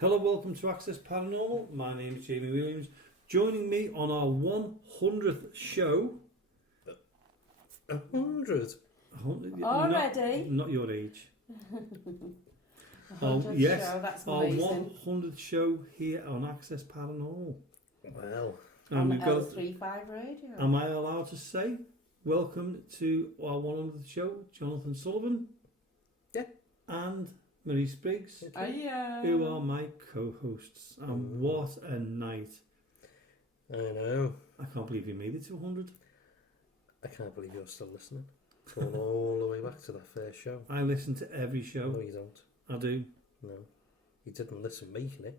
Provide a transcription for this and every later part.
Hello, welcome to Access Paranormal. My name is Jamie Williams. Joining me on our 100th show. 100? Already? Not your age. 100th yes, show, that's our amazing. 100th show here on Access Paranormal. Well, And On we've got. L35 Radio. Am I allowed to say welcome to our 100th show, Jonathan Sullivan? Yeah. And Marie Spriggs, who are my co-hosts. And what a night! I know. I can't believe you made it to 100. I can't believe you're still listening. Going all the way back to that first show. I listen to every show. No, you don't. I do. No. You didn't listen making it.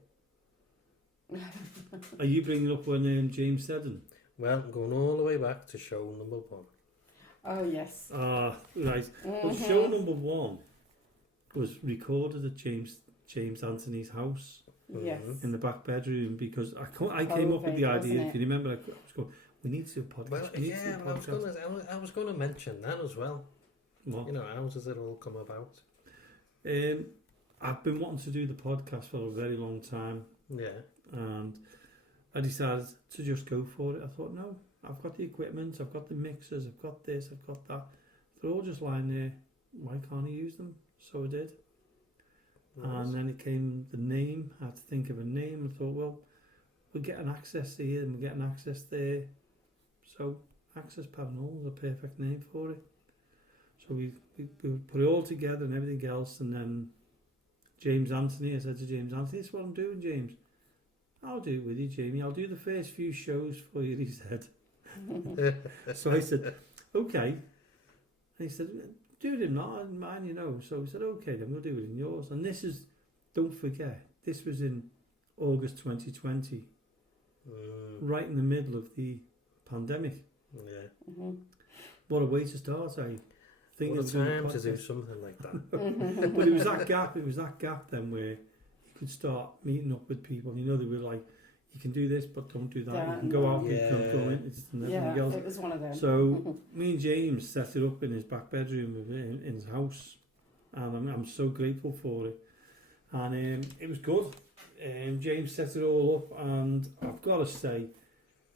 Are you bringing up when James said it? Well, I'm going all the way back to show number 1. Oh, yes. Ah, right. Well, show number 1 was recorded at James Anthony's house Yes. in the back bedroom because I came up with the idea. If you remember, I was going, we need to do a podcast. Well, yeah, I was going to mention that as well. What? You know, how does it all come about? I've been wanting to do the podcast for a very long time, Yeah. and I decided to just go for it. I thought, no, I've got the equipment, I've got the mixers, I've got this, I've got that. They're all just lying there. Why can't I use them? So I did. And then it came the name. I had to think of a name. I thought, well, we're getting access here and we're getting access there. So Access Paranormal is a perfect name for it. So we put it all together and everything else. And then James Anthony, I said to James Anthony, this is what I'm doing, James. I'll do it with you, Jamie. I'll do the first few shows for you, he said. So I said, okay. And he said, do it in mine, you know. So we said, okay, then we'll do it in yours. And this is, don't forget, this was in August 2020, right in the middle of the pandemic. Yeah. What a way to start, eh? What a time to do something like that. But it was that gap then where you could start meeting up with people. You know, they were like, you can do this, but don't do that. You can go out, you can go in, and everything else. It was one of them. So me and James set it up in his back bedroom in his house, and I'm so grateful for it. And it was good. James set it all up, and I've got to say,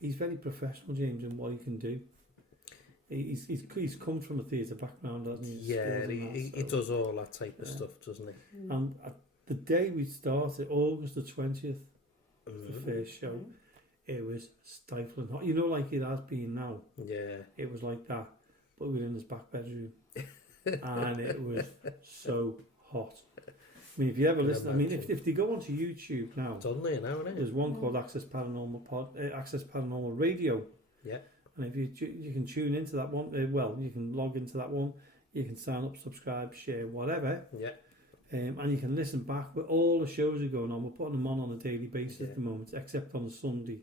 he's very professional, James, in what he can do. He's come from a theatre background, hasn't he? Yeah, he does all that type of stuff, doesn't he? And the day we started, August the 20th, the first show, it was stifling hot. You know, like it has been now. Yeah. It was like that, but we were in his back bedroom, and it was so hot. I mean, if you ever listen, I mean, if they go onto YouTube now, it's on there now, isn't it? there's one called Access Paranormal Access Paranormal Radio. Yeah. And if you can tune into that one, you can log into that one. You can sign up, subscribe, share, whatever. Yeah. And you can listen back. But all the shows are going on. We're putting them on a daily basis at the moment, except on the Sunday,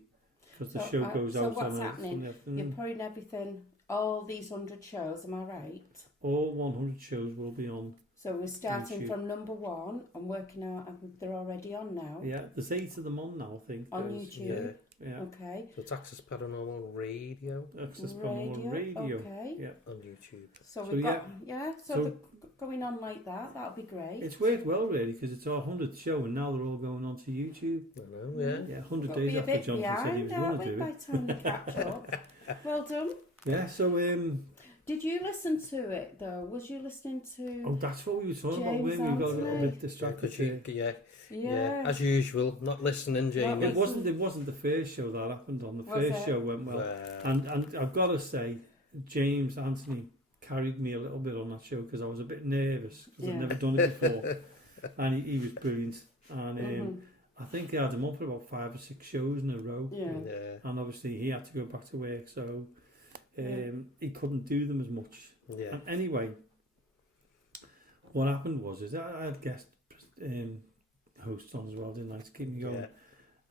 because the show goes out what's on happening? Sunday afternoon. You're putting everything, all these 100 shows, am I right? All 100 shows will be on. So we're starting YouTube. from number 1 and working out, they're already on now. Yeah, there's 8 of them on now, I think. On There's- YouTube? Yeah. Okay. So it's Access Paranormal Radio Access Paranormal Radio. Okay. Yeah. on YouTube. So So we've got, so they're going on like that, that'll be great. It's worked well, really, because it's our 100th show, and now they're all going on to YouTube. I know, yeah. Yeah, 100 We'll days be a after bit Jonathan said he was behind, going aren't to we, do by it. the time we catch up? Well done. Yeah, so Did you listen to it though? Was you listening to? oh, that's what we were talking about. James When we got a little Anthony. bit distracted. Yeah. As usual, not listening, Jamie. It wasn't the first show that happened on. The Was first it? show went well, and I've got to say, James Anthony carried me a little bit on that show because I was a bit nervous because I'd never done it before, and he was brilliant. And I think I had him up for about 5 or 6 shows in a row. Yeah. And obviously he had to go back to work, so he couldn't do them as much. Yeah. And anyway, what happened was I had guest hosts on as well, didn't I, to keep me going. Yeah.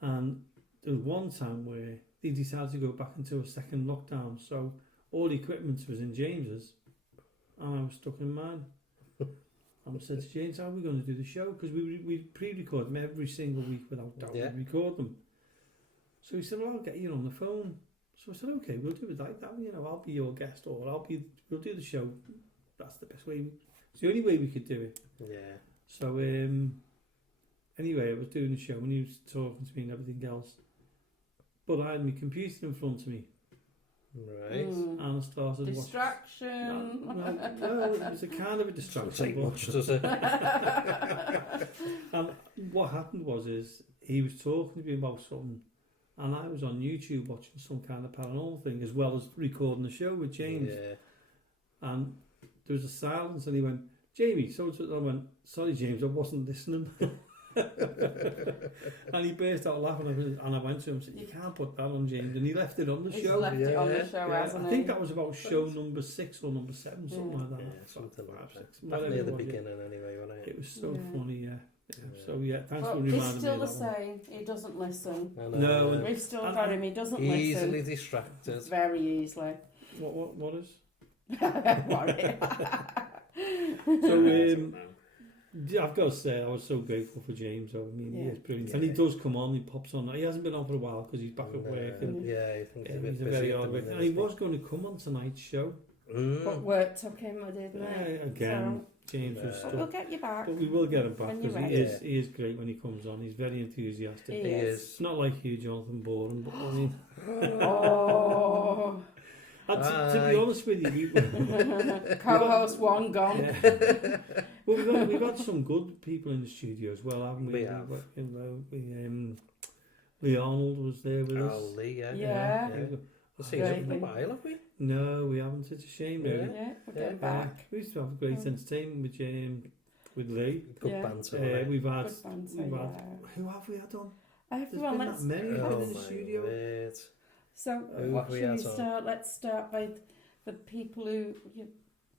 And there was one time where they decided to go back into a second lockdown, so all the equipment was in James's, and I was stuck in mine. And I said to James, how are we going to do the show? Because we pre-record them every single week without doubt. Yeah. We record them. So he said, well, I'll get you on the phone. So I said, okay, we'll do it like that. You know, I'll be your guest, or we'll do the show. That's the best way. It's the only way we could do it. Yeah. So anyway, I was doing the show and he was talking to me and everything else. But I had my computer in front of me. Right. And I started watching. Distraction. Well, it was a kind of a Doesn't distraction. take much, does it? And what happened was he was talking to me about something, and I was on YouTube watching some kind of paranormal thing as well as recording the show with James. Yeah. And there was a silence, and he went, "Jamie," so I went, "Sorry, James, I wasn't listening." And he burst out laughing, and I went to him and said, "You can't put that on, James," and he left it on the He's show. left it on the show, Yeah, hasn't I he? think that was about show number 6 or number 7, something like that. Yeah, something like that. 6, Back whatever near it the was, yeah. beginning, anyway, wasn't it? It was so Yeah. funny, yeah. Yeah. So yeah, thanks But for he's reminding me still of the that one. same. He doesn't listen. I know, No, yeah. We've still and- got him. He doesn't Easily listen. distracted. Very easily. What is? Worry. So Yeah, I've got to say, I was so grateful for James. I mean, he Yeah. is brilliant, Yeah. and he does come on. He pops on. He hasn't been on for a while because he's back at work, and Yeah, I think he's a bit he's a busy very at the hard work. minute, And he isn't was going to come on tonight's show. But work took him, didn't it? Again, James was Yeah. But we'll stuck. get you back. But we will get him back When you're because ready. he is great when he comes on. He's very enthusiastic. He He is. It's not like you, Jonathan, boring. But I mean, Oh. and to be honest with you, Co-host one gone. yeah. Well, we've had some good people in the studio as well, haven't we? We have. Lee Arnold was there with us. Oh, Lee, yeah. Yeah. We've seen him for a while, have we? No, we haven't. It's a shame, really. Yeah, we're getting Yeah. back. We used to have great entertainment with Lee. Good Yeah. banter, wasn't it? We've had. Good banter, We've had. yeah. Who have we had on? There's Everyone, been let's. that many Oh, in the my studio. word. So, Who what have we should we had on? start? Let's start by the people who.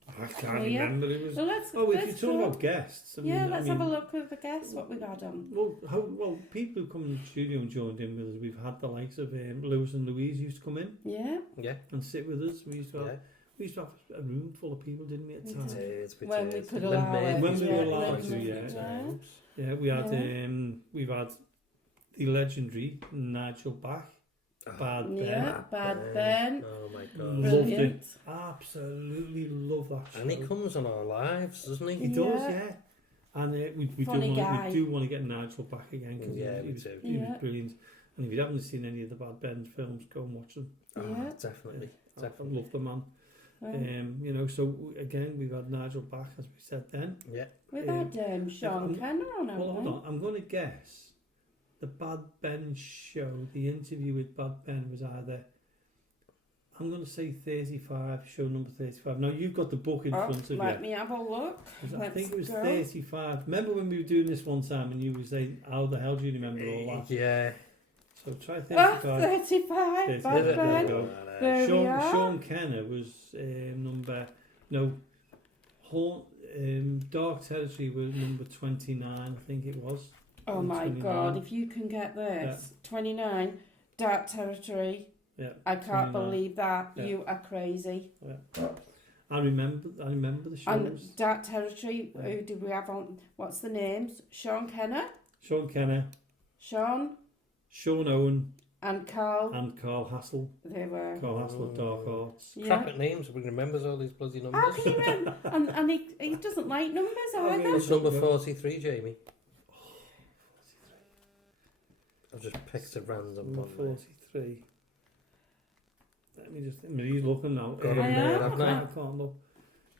I can't Yeah. remember. It was. Well, let's. Oh, if you're let's talking go. about guests, I Yeah, mean, let's have a look at the guests. What we got on. Well, people who come in the studio and joined in with us, we've had the likes of Lewis and Louise used to come in Yeah. Yeah. and sit with us. We used to have, Yeah. we used to have a room full of people, didn't we, at We times? did. It's When we could allow it. When we yeah, were allowed when to, we- yeah. Yeah, we had we've had the legendary Nigel Bach, Bad Ben. Yeah, Bad Ben. Oh my god. Loved it. Brilliant. Absolutely love that show. And he comes on our lives, doesn't he? He does, yeah. And we Funny guy. do want to get Nigel back again because Yeah, he we was do. Yeah. brilliant. And if you haven't seen any of the Bad Ben films, go and watch them. Oh, Yeah. definitely. I Definitely. love the man. Right. So again, we've had Nigel back, as we said then. Yeah. We've had Sean Kenner on, haven't Well, hold we? on. I'm going to guess the Bad Ben show, the interview with Bad Ben was either, I'm going to say 35, show number 35. Now, you've got the book in front of you. Let me have a look. 'Cause I Let's think it was go. 35. Remember when we were doing this one time and you were saying, how the hell do you remember all that? Yeah. So try Ah, 35. 35. Bad There Ben. we go. There we are. Sean Kenner was Dark Territory was number 29, I think it was. Oh my 29. God, if you can get this. 29, Dark Territory. Yeah. I can't 29. believe that. Yeah. You are crazy. I remember the shows. And Dark Territory, Yeah. who did we have on? What's the names? Sean Kenner, Sean Kenner, Sean, Sean Owen, and Carl. and Carl Hassel. They were. Carl Hassel of Dark Arts. Crap at names, but he remembers all these bloody numbers. How can you remember? and he doesn't like numbers either. What's number 43, Jamie? I've just picked a random Number one. there. 43. Let me just. He's looking now. Got him I there, am. haven't I? I can't look.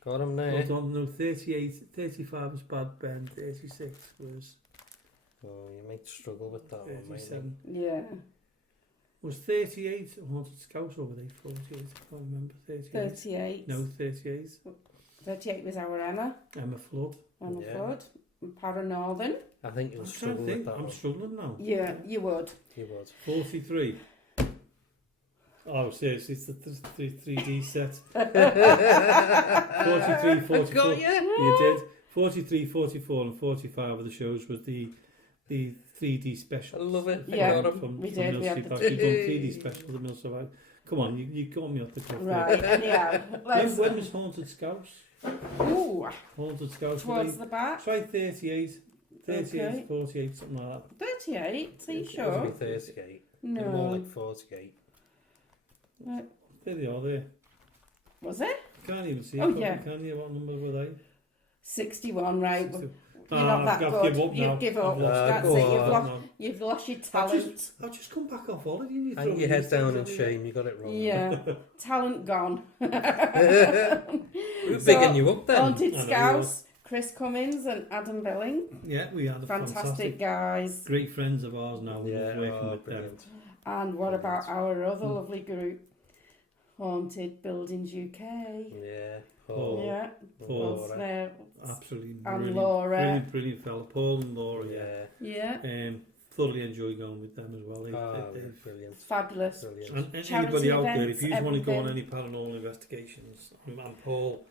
Got him there. Hold on, no, 38, 35 was Bad Ben, 36 was Oh, you might struggle with that one, mate. 37. Yeah. Was 38 Haunted Scouse over there? 48, I can't remember. 38. 38. No, 38. 38 was our Emma. Emma Flood. Emma Yeah. Flood. Paranorthern. I think you'll I'm trying struggle to with think. that I'm one. struggling now. Yeah, you would. You would. 43. Oh, seriously, it's the 3D set. 43, 44. Got you. You did. 43, 44 and 45 of the shows was the 3D special. I love it. Yeah. Got him. From We did, Mill we had Street the- House. We've done 3D specials at Mill Street House. Come on, you got me off the cuff. there. Right, anyhow. Let's. When was Haunted Scouse? Ooh, Haunted Scouse. towards the back. Try 38. 38, Okay. 48, something like that. 38, are you It's sure? gonna be 38. More No. like 48. There they are there. Was it? Can't even see Oh, it, yeah. can you? What number were they? 61, right. 60. You're not that I've good. give up now. You've give up. I've lost That's it. it. Go on. You've lost your talent. I've just come back off holiday. And you Hang throw your these head down in things at me. shame, you got it wrong. Yeah, talent gone. Who's bigging you up then? Haunted I know. Scouse, Chris Cummins and Adam Billing. Yeah, we had a Fantastic guys. great friends of ours now. We Yeah, love working with them. brilliant. And what about our other lovely group, Haunted Buildings UK? Yeah, Paul. Paul. Yeah, Paul. both there. Absolutely And brilliant, Laura. brilliant fella. Paul and Laura, Yeah. Yeah, thoroughly enjoy going with them as well. Oh, brilliant. fabulous. Brilliant. And Charity anybody out there, events, if you want to go on everything. any paranormal investigations, and Paul,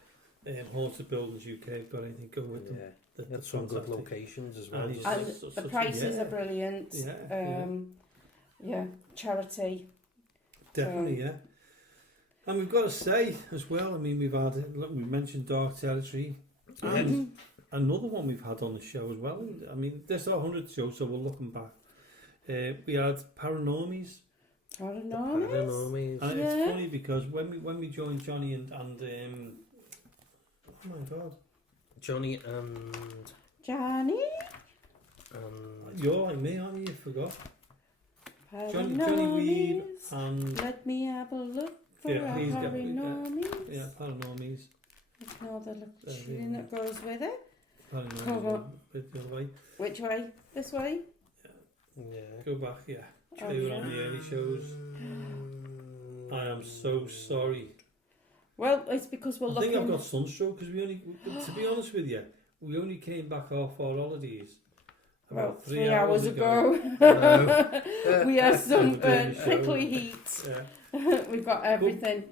Haunted Buildings UK, have got anything, go with them. Yeah. They're That's some good fantastic. locations as well. And you And see. So- the such a- prices yeah. are brilliant. Yeah, Yeah, charity. definitely, yeah. And we've got to say as well, I mean, we mentioned Dark Territory, and another one we've had on the show as well. I mean, this is our 100th show, so we're looking back. We had Paranormies. Paranormal. Paranormies. And Yeah. it's funny because when we joined Johnny and oh my god, Johnny and Johnny. you're like me, aren't you? You forgot. Johnny Paranormies. Weed and Let me have a look for Yeah, our he's definitely, paranormies. Paranormies. Ignore the little There we tune go. that goes with it. Paranormies. Bit the other way. Which way? This way? yeah. Go back, yeah. Oh, They were yeah. on the early shows. I am so sorry. Well, it's because we're I looking. think I've got sunstroke because to be honest with you, we only came back off our holidays about 3 hours ago. No. We are Doing sunburned, show. prickly heat. Yeah. We've got everything,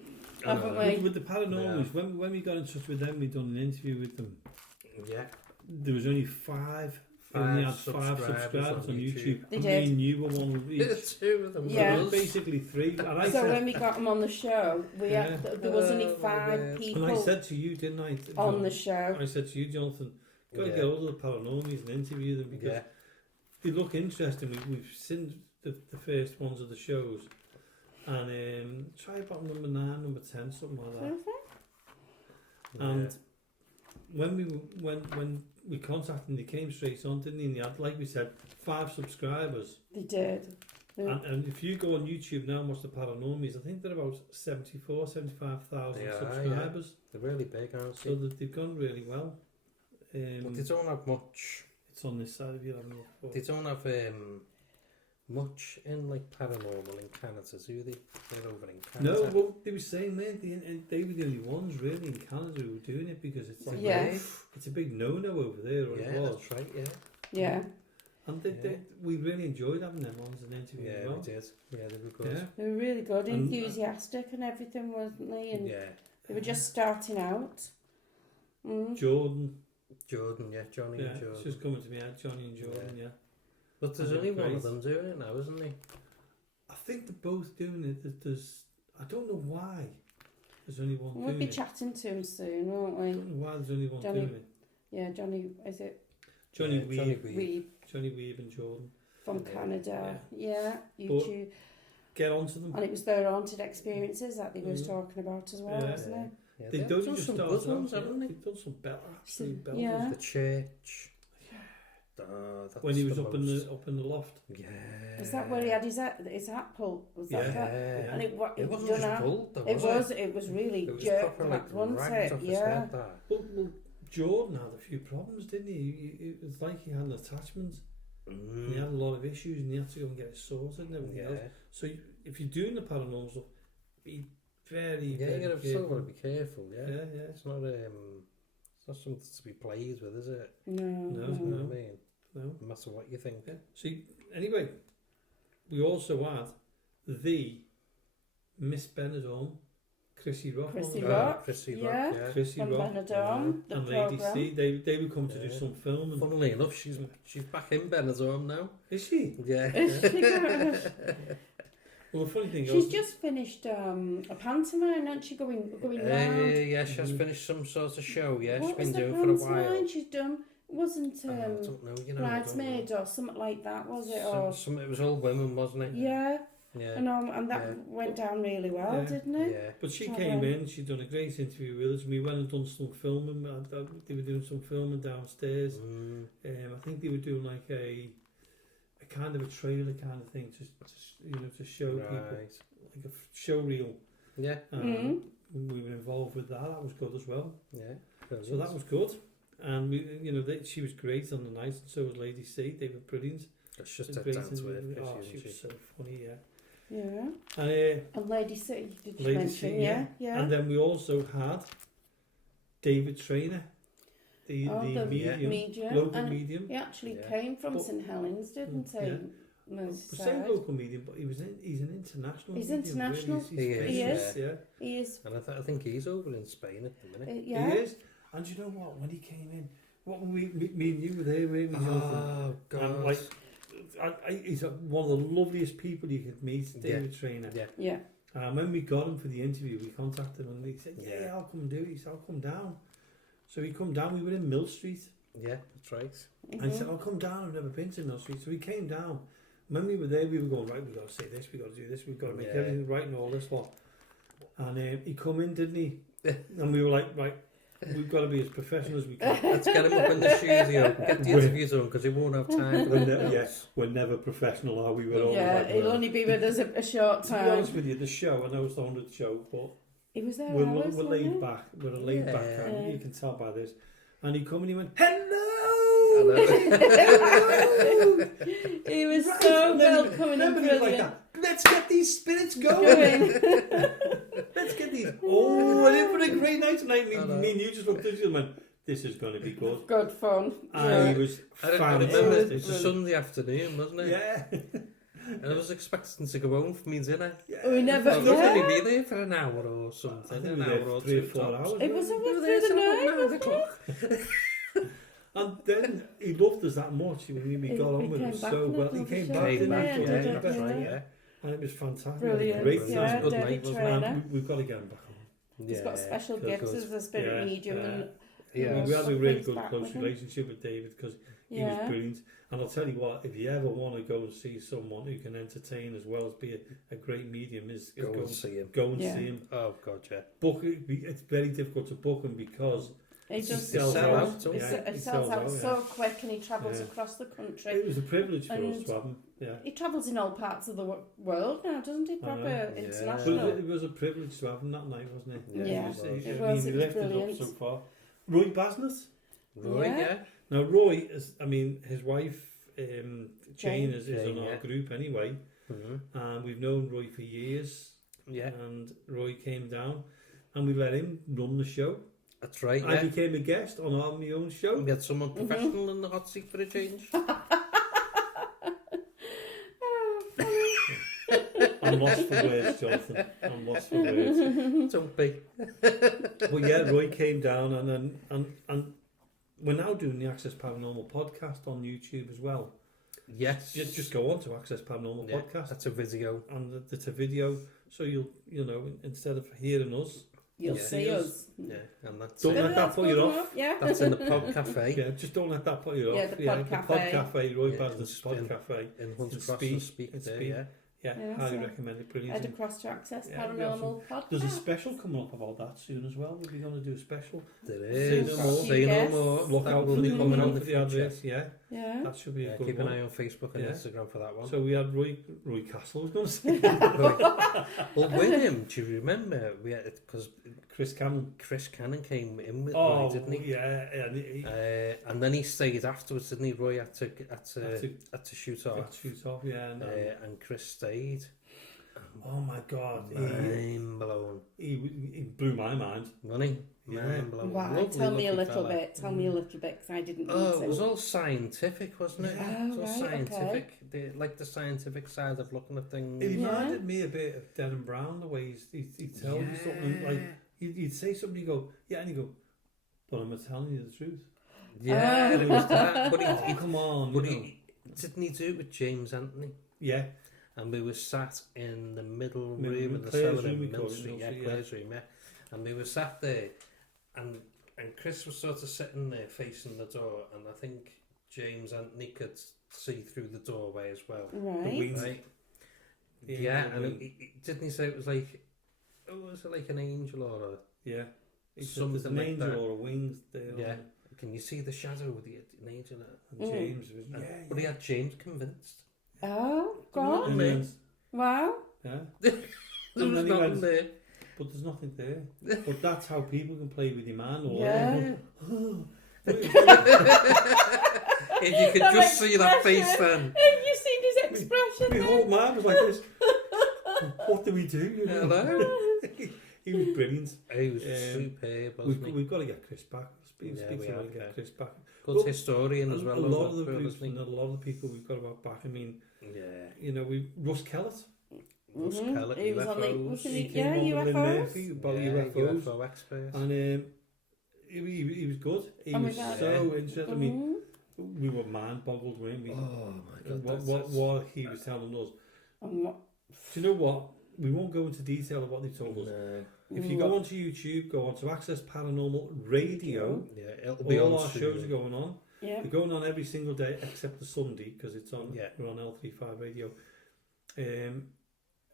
haven't we? With the Paranormals, when we got in touch with them, we done an interview with them. Yeah. There was only five. They only had 5 subscribers on YouTube. They and did. Me and you were one of each. 2 of them. Yeah. So there was basically 3. And I So said, when we got them on the show, we Yeah. had, there was only Oh, 5 yeah. people and I said to you, didn't I? on the show. I said to you, Jonathan, got to Yeah. get hold of the Paranormies and interview them because Yeah. they look interesting. We've seen the first ones of the shows, and try about number 9, number 10, something like that. And when we contacted them, they came straight on, didn't they? And they had, like we said, 5 subscribers. They did. And if you go on YouTube now and watch the Paranormies, I think they're about 75,000 They are, subscribers. They're really big, aren't So they? they've gone really well. But they don't have much. It's on this side if you haven't looked for. They don't have much in like paranormal in Canada, do they? They're over in Canada. No, well, they were saying, man, they were the only ones really in Canada who were doing it because it's like Yeah. it's a big no-no over there, or Yeah, it was. that's right. Yeah. Yeah. And Yeah. we really enjoyed having them on as an interview Yeah, as well. we did. Yeah, they were good. Yeah. They were really good, And- enthusiastic and everything, wasn't they? And Yeah. they were just starting out. Jordan, Jordan, yeah, Johnny yeah, and it's Jordan. just coming to me, Johnny and Jordan, yeah. But there's They're only one great. of them doing it now, isn't there? I think they're both doing it. I don't know why there's only one We'll doing be it. chatting to him soon, won't I we? don't know why there's only one Johnny- doing it. Yeah, Johnny, is it Johnny Yeah, Weed, Johnny Weed. Reed Weave and Jordan. from Yeah. Canada? Yeah, YouTube. Get onto them. And it was their haunted experiences that they was Mhm. talking about as well, Yeah. wasn't it? Yeah, They they've don't done just some start good ones, haven't they? They've done some absolute belters. Yeah. The church. That's When he was the up in most- the loft. Yeah. Is that where he had his hat pulled? Was that Yeah. that? Yeah. And It wasn't done just out. pulled, though, It was really It was jerked proper, back, like, wasn't ragged off it? his Yeah. head, that. Well, Jordan had a few problems, didn't he? It was like he had an attachment. And he had a lot of issues, and he had to go and get it sorted and everything else. Yeah. So if you're doing the paranormal stuff, be very, Yeah, very you gotta still careful. gotta be careful, yeah. Yeah, yeah. It's not something to be played with, is it? No. No, You know no. what I mean? No. No matter what you think. Yeah. See, anyway, we also had the Miss Benidorm, Chrissy Rock. Chrissy on Rock. Chrissy Rock, Yeah. yeah. Chrissy From Rock Benidorm, the and Lady programme. C. They would come to do Yeah. some filming. Funnily enough, she's back in Benidorm now. Is she? Yeah. Well, the funny thing She's is, just finished a pantomime, hasn't she? Going round. Yeah, she has finished some sort of show, yeah. What She's been was the doing for a pantomime while. she's done? It wasn't I don't know, you know. I don't Bridesmaid know. or something like that, was it? Or It was all women, wasn't it? yeah, Yeah. And that went down really well, Yeah. didn't it? Yeah. But she Travel. came in, she'd done a great interview with us, and we went and done some filming. They were doing some filming downstairs. I think they were doing like a kind of a trailer kind of thing, to show people, like a show reel. Yeah. We were involved with that. That was good as well. Yeah. So that was good. And she was great on the night, and so was Lady C. They were brilliant. It's just She a was dance great with and- she was so funny, yeah. Yeah. And Lady C, did you Lady mention? C, Yeah. And then we also had David Traynor, the medium. local And medium. He actually came from St Helens, didn't he? The same local medium, but he's an international. He's medium, international. Really. He is. Yeah. He is. And I think he's over in Spain at the minute. Yeah. He is. And you know what? When he came in, me and you were there, weren't we, Jonathan? Oh, God. Like, he's one of the loveliest people you could meet, David Traynor. Yeah. Yeah. And when we got him for the interview, we contacted him and he said, yeah, I'll come do it. He said, I'll come down. So he come down. We were in Mill Street. Yeah, that's right. Mm-hmm. And he said, I'll come down. I've never been to Mill Street. So he came down. When we were there, we were going, right, we've got to say this, we've got to do this, we've got to make everything right and all this lot. And he come in, didn't he? And we were like, right, we've got to be as professional as we can. Let's get him up in the shoes, get the interviews on, because he won't have time for them. We're never professional, are we? We're all he'll only be with us a short time. To be honest with you, the show, I know it's the 100th show, but he was there. we're laid back. We're a laid back guy. You can tell by this. And he come and he went, hello! He was so welcoming and brilliant. Like that. Let's get these spirits going. Let's get these. Oh, we're in for a great night tonight. Me and you just looked at each other and went, this is going to be good. Good fun. And he was fantastic. I remember it was a Sunday afternoon, wasn't it? Yeah. And I was expecting to go home for me dinner. Yeah. We never. I was only be there for an hour or something. An hour or 3 or 2 4 hours. It was over through the night, wasn't it? And then he loved us that much. When we got on with him so well. He came back, didn't he? Yeah. And it was fantastic. Brilliant. Great. Yeah, good David night, Traynor. We've got to get him back on. He's got special gifts as a spirit medium. And we had a really good close relationship with David because he was brilliant. And I'll tell you what, if you ever want to go and see someone who can entertain as well as be a great medium, is go and see him. Go and see him. Oh God, yeah. Book it's very difficult to book him because he just sells out. He sells out so quick, and he travels across the country. It was a privilege for us to have him. Yeah. He travels in all parts of the world now, doesn't he? Proper international. But it was a privilege to have him that night, wasn't it? Yeah, it was brilliant. Up so far. Roy Basnett. Roy, yeah. Now Roy is, his wife Jane is on our group anyway, and we've known Roy for years. Yeah. And Roy came down, and we let him run the show. That's right. I became a guest on my own show. We had someone professional in the hot seat for a change. I'm lost for words, Jonathan. I'm lost for words. Don't be. But yeah, Roy came down, and we're now doing the Access Paranormal podcast on YouTube as well. Yes. Just go on to Access Paranormal podcast. That's a video, and it's a video, so you'll instead of hearing us, you'll see us. Yeah, and that's don't let that put you off. Yeah, that's in the Pod Cafe. Yeah, just don't let that put you off. Yeah, the Pod Cafe. Roy Basnett's Pod Cafe in Hunts Cross and Speak there. Yeah, highly recommend it. Brilliant. Head across to Access Paranormal podcast. There's a special coming up about that soon as well. We're going to do a special. There is. Say no more. Look out for the coming on for the adverts. Yeah. That should be a good keep one. an eye on Facebook and Instagram for that one. So we had Roy Castle. I was going to say. Well, with him, do you remember? We had because Chris Cannon came in with Roy, didn't he? Yeah. And then he stayed afterwards, didn't he? Roy had to shoot off. Yeah. And Chris stayed. Oh my God! Mind blown. He blew my mind. Wasn't he? Mind blown. Wow! Lovely, tell me a little fella. bit. Tell me a little bit, because I didn't. Oh, it was all scientific, wasn't it? Yeah, it was all scientific. Okay. The scientific side of looking at things. It reminded me a bit of Denham Brown, the way he'd tell you something like he'd say something, you go, yeah, and you go, but I'm telling you the truth. Yeah, it was that. But he come on. But didn't he do it with James Anthony? Yeah. And we were sat in the middle room in the cellar in Mill Street, Claire's room, and we were sat there, and Chris was sort of sitting there facing the door, and I think James Anthony could see through the doorway as well. Right. and didn't he say it was like, was it like an angel or a... Yeah. Something there's an like angel that. or a wings there. Yeah. Can you see the shadow with the angel? And James was, But he had James convinced. Oh, God. And he went, Wow. yeah. There And was then he nothing went, there. but there's nothing there. But that's how people can play with your man. Or Yeah. If you could That just see that face expression. then. Have you seen his expression My then? whole man was like this. What do we do? You know? Hello. He was brilliant. He was superb, wasn't he? We've got to get Chris back. Speak Yeah, to we him have, and get Chris back. Good Well, historian as well. A lot of the Liverpool, groups isn't he? and a lot of the people we've got about back. I mean, Yeah. you know, Russ Kellett. Russ Kellett, He was on the, UFOs. wasn't He he? came Yeah, on with Lynn UFOs. Murphy about Yeah, UFOs. UFO expert. And he was good. He Oh my was God. so interested. I mean, we were mind-boggled, weren't we? Oh my God. What he was telling us. And what? Do you know what? We won't go into detail of what they told us. No. If you go onto YouTube, go onto Access Paranormal Radio. Yeah, it'll be All on our soon. shows are going on. Yeah. They're going on every single day except the Sunday because it's on. Yeah. We're on L35 Radio.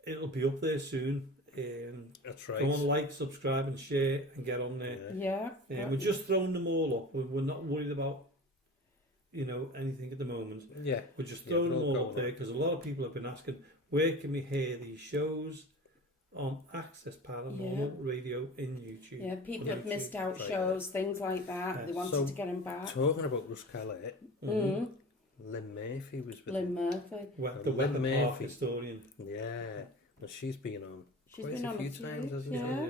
It'll be up there soon. That's right. Go on, like, subscribe, and share, and get on there. Yeah. We're just throwing them all up. We're not worried about, anything at the moment. Yeah. We're just throwing them all up going there because a lot of people have been asking, where can we hear these shows? On Access Paranormal Radio in YouTube. Yeah, people On have YouTube. missed out Right. shows, things like that. Yeah. They wanted So, to get him back. Talking about Russ Kellett, Mm. Lynn Murphy was with Lynn him. Murphy. The Lynn Weather Park Murphy. historian. Yeah. Well, she's been on She's quite been a on few a few, times, hasn't yeah.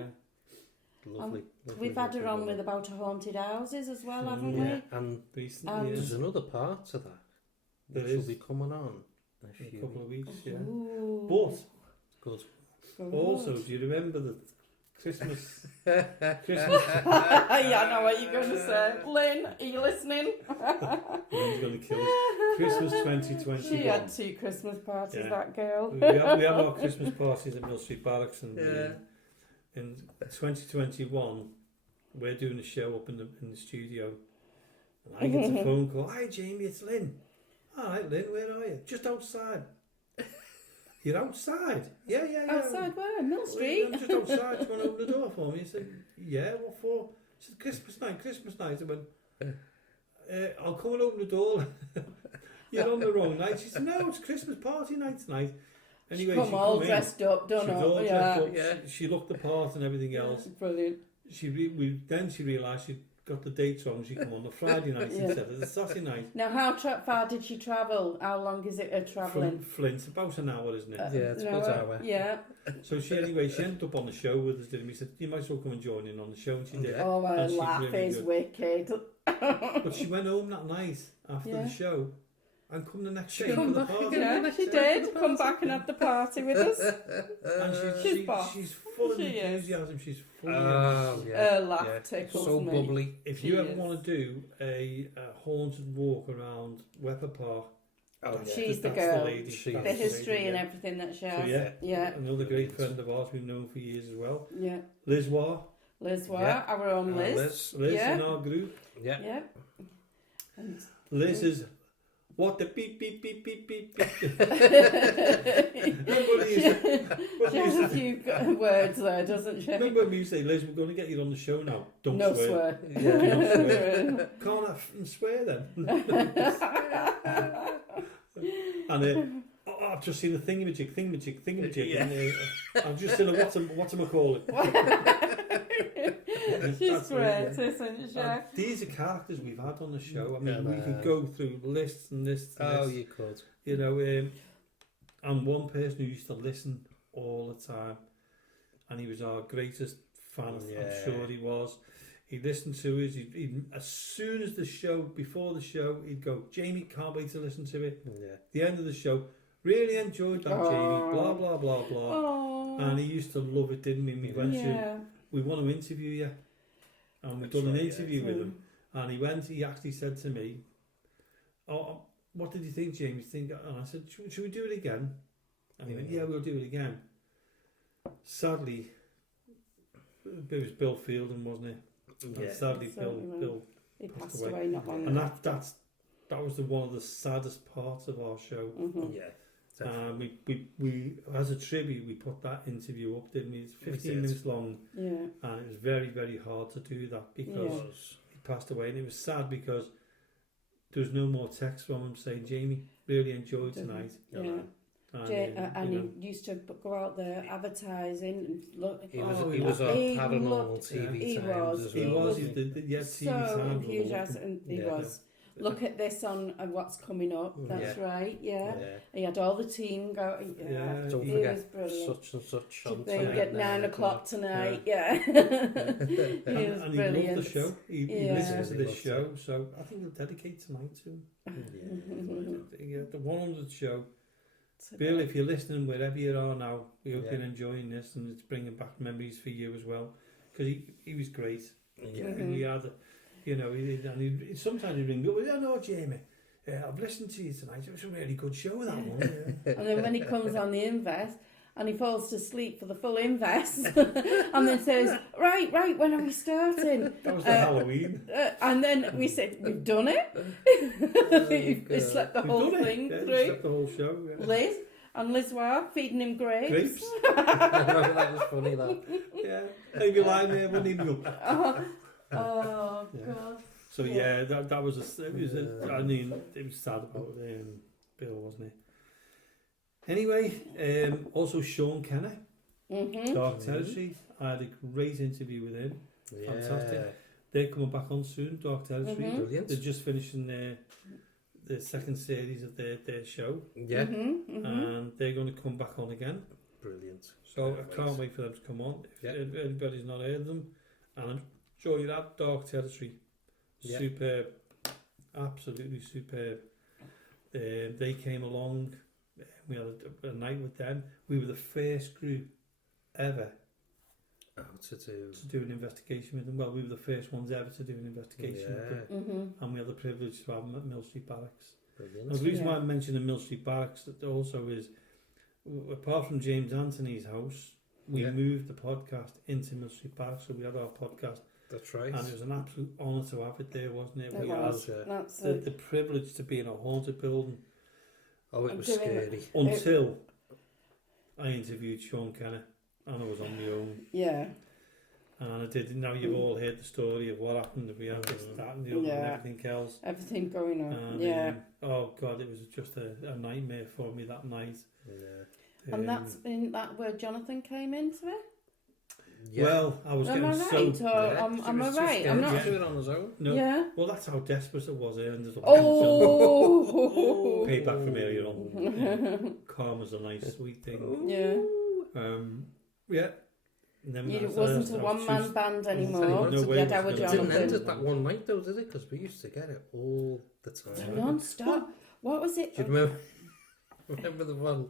she? Lovely. We've had her lovely on woman. with about haunted houses as well, haven't Yeah, we? and Recently, there's another part to that There which will is. be coming on in a in a few couple of weeks, yeah. Ooh. But Good. Good. also, do you remember the Christmas? Yeah, I know what you're going to say. Lynn, are you listening? Lynn's going to kill us. Christmas 2021. She had 2 Christmas parties, Yeah. that girl. We have our Christmas parties at Mill Street Barracks, and Yeah. in 2021 we're doing a show up in the studio. And I get a phone call. Hi Jamie, it's Lynn. All right, Lynn, where are you? Just outside. You're outside? Yeah. Outside where? Mill Well, Street? I'm just outside. Do you want to open the door for me? He said, yeah, what for? He said, Christmas night. I went, I'll come and open the door. You're on the wrong night. She said, no, it's Christmas party night tonight. Anyway, Come all in. dressed up, done She was up. all Yeah. dressed up. Yeah. She looked the part and everything else. Brilliant. She realised she'd got the dates wrong. She come on the Friday night instead of the Saturday night. Now, how far did she travel? How long is it travelling? From Flint, about an hour, isn't it? Yeah, it's a good hour. Yeah. So she ended up on the show with us. Didn't we? Said you might as well come and join in on the show, and she did. Yeah. Oh, her And she's laugh really is good. wicked. But she went home that night after Yeah. the show, and come the next day come for the back party. again. Yeah, she did. Come back and have the party with us. And She's boss. she's full of She is. enthusiasm. She's full of Oh, yeah. Her laugh yeah. tickles So me. bubbly. If She you ever is. want to do a haunted walk around Weather Park, Oh, that's She's the that's girl. lady. She That's The is. history lady, and yeah. everything that she So has. yeah, Yeah. another great friend of ours we've known for years as well. Yeah. Liz War, Liz War, Yeah. our own Liz. Liz Yeah. in our group. Yeah. Yeah. And Liz is what the beep beep beep beep beep beep. she What has a few words there, doesn't she? Remember when we say, Liz, we're going to get you on the show now. Don't No swear. swear. Don't swear. Can't have and swear then. And I've just seen a thingamajig. Yeah. And, I've just seen a whatchamacallit. She's That's great, it, yeah. isn't she? These are characters we've had on the show. I mean, Yeah, we could man. go through lists and lists and Oh, lists. you could. You know, and one person who used to listen all the time, and he was our greatest fan. Yeah. I'm sure he was. He listened to us. He'd as soon as the show, before the show, he'd go, Jamie, can't wait to listen to it. Yeah. The end of the show, really enjoyed that, Oh. Jamie. Blah blah blah blah. Oh. And he used to love it, didn't he? We went to, Yeah. we want to interview you, and we've That's done an right, yeah. interview with him. And he went. He actually said to me, "Oh, what did you think, Jamie? And I said, should we do it again?" And he went, "Yeah, we'll do it again." Sadly, it was Bill Fielding, wasn't it? And Yeah. sadly, Certainly Bill, He passed passed away. away not long and ago. that was one of the saddest parts of our show. Mhm. Yeah. We as a tribute, we put that interview up, didn't we? It's 15 minutes long, and it was very, very hard to do that because he passed away, and it was sad because there was no more text from him saying, Jamie, really enjoyed tonight. And he used to go out there advertising and look. He was on Paranormal TV Times as well. He was. TV Times. He was. Look at this on what's coming up. That's right. Yeah. He had all the team go. Don't forget was brilliant. Such and such on tonight at 9 o'clock tonight. Yeah. He was and brilliant. He loved the show. He listened to this show, so I think we'll dedicate tonight to him. The 100th show. Bill, if you're listening wherever you are now, we hope you're enjoying this, and it's bringing back memories for you as well, because he was great. And we had, sometimes he'd ring me up, I know, Jamie, I've listened to you tonight, it was a really good show, that one. And then when he comes on the Invest, and he falls to sleep for the full Invest, and then says, right, when are we starting? That was the Halloween. And then we said, we've done it. He slept the whole thing through. He slept the whole show. Yeah. Liz were feeding him grapes. That was funny, that. Yeah, he'd be lying there, wouldn't he? Oh God. So that was it was sad about Bill, wasn't it? Anyway, also Sean Kenner, Dark Territory. I had a great interview with him. Fantastic. They're coming back on soon, Dark Territory. Brilliant. They're just finishing the second series of their show. Yeah. And they're going to come back on again. Brilliant. So I can't wait for them to come on. If anybody's not heard of them, and I'm sure you have, Dark Territory. Superb. Absolutely superb. They came along. We had a night with them. We were the first group ever to do an investigation with them. Well, we were the first ones ever to do an investigation with them. And we had the privilege to have them at Mill Street Barracks. Brilliant. And the reason why I mentioned the Mill Street Barracks that also is, apart from James Anthony's house, we moved the podcast into Mill Street Barracks, so we had our podcast. That's right. And it was an absolute honour to have it there, wasn't it? It was. The privilege to be in a haunted building. Oh, it was scary. Until I interviewed Sean Kenner, and I was on my own. Yeah. And I did. Now you've all heard the story of what happened. We had this, that, and the other, and everything else. Everything going on. And, oh God, it was just a nightmare for me that night. Yeah. And that's been that where Jonathan came into it. Yeah. Well, I was getting so. Am I right? I'm not doing it on his own. No. Yeah. Well, that's how desperate it was. I ended up payback from earlier on. Karma's a nice, sweet thing. Yeah. Yeah. It wasn't a one-man band anymore. No way. It didn't end at that one night though, did it? Because we used to get it all the time. Non-stop. What was it? Do you remember the one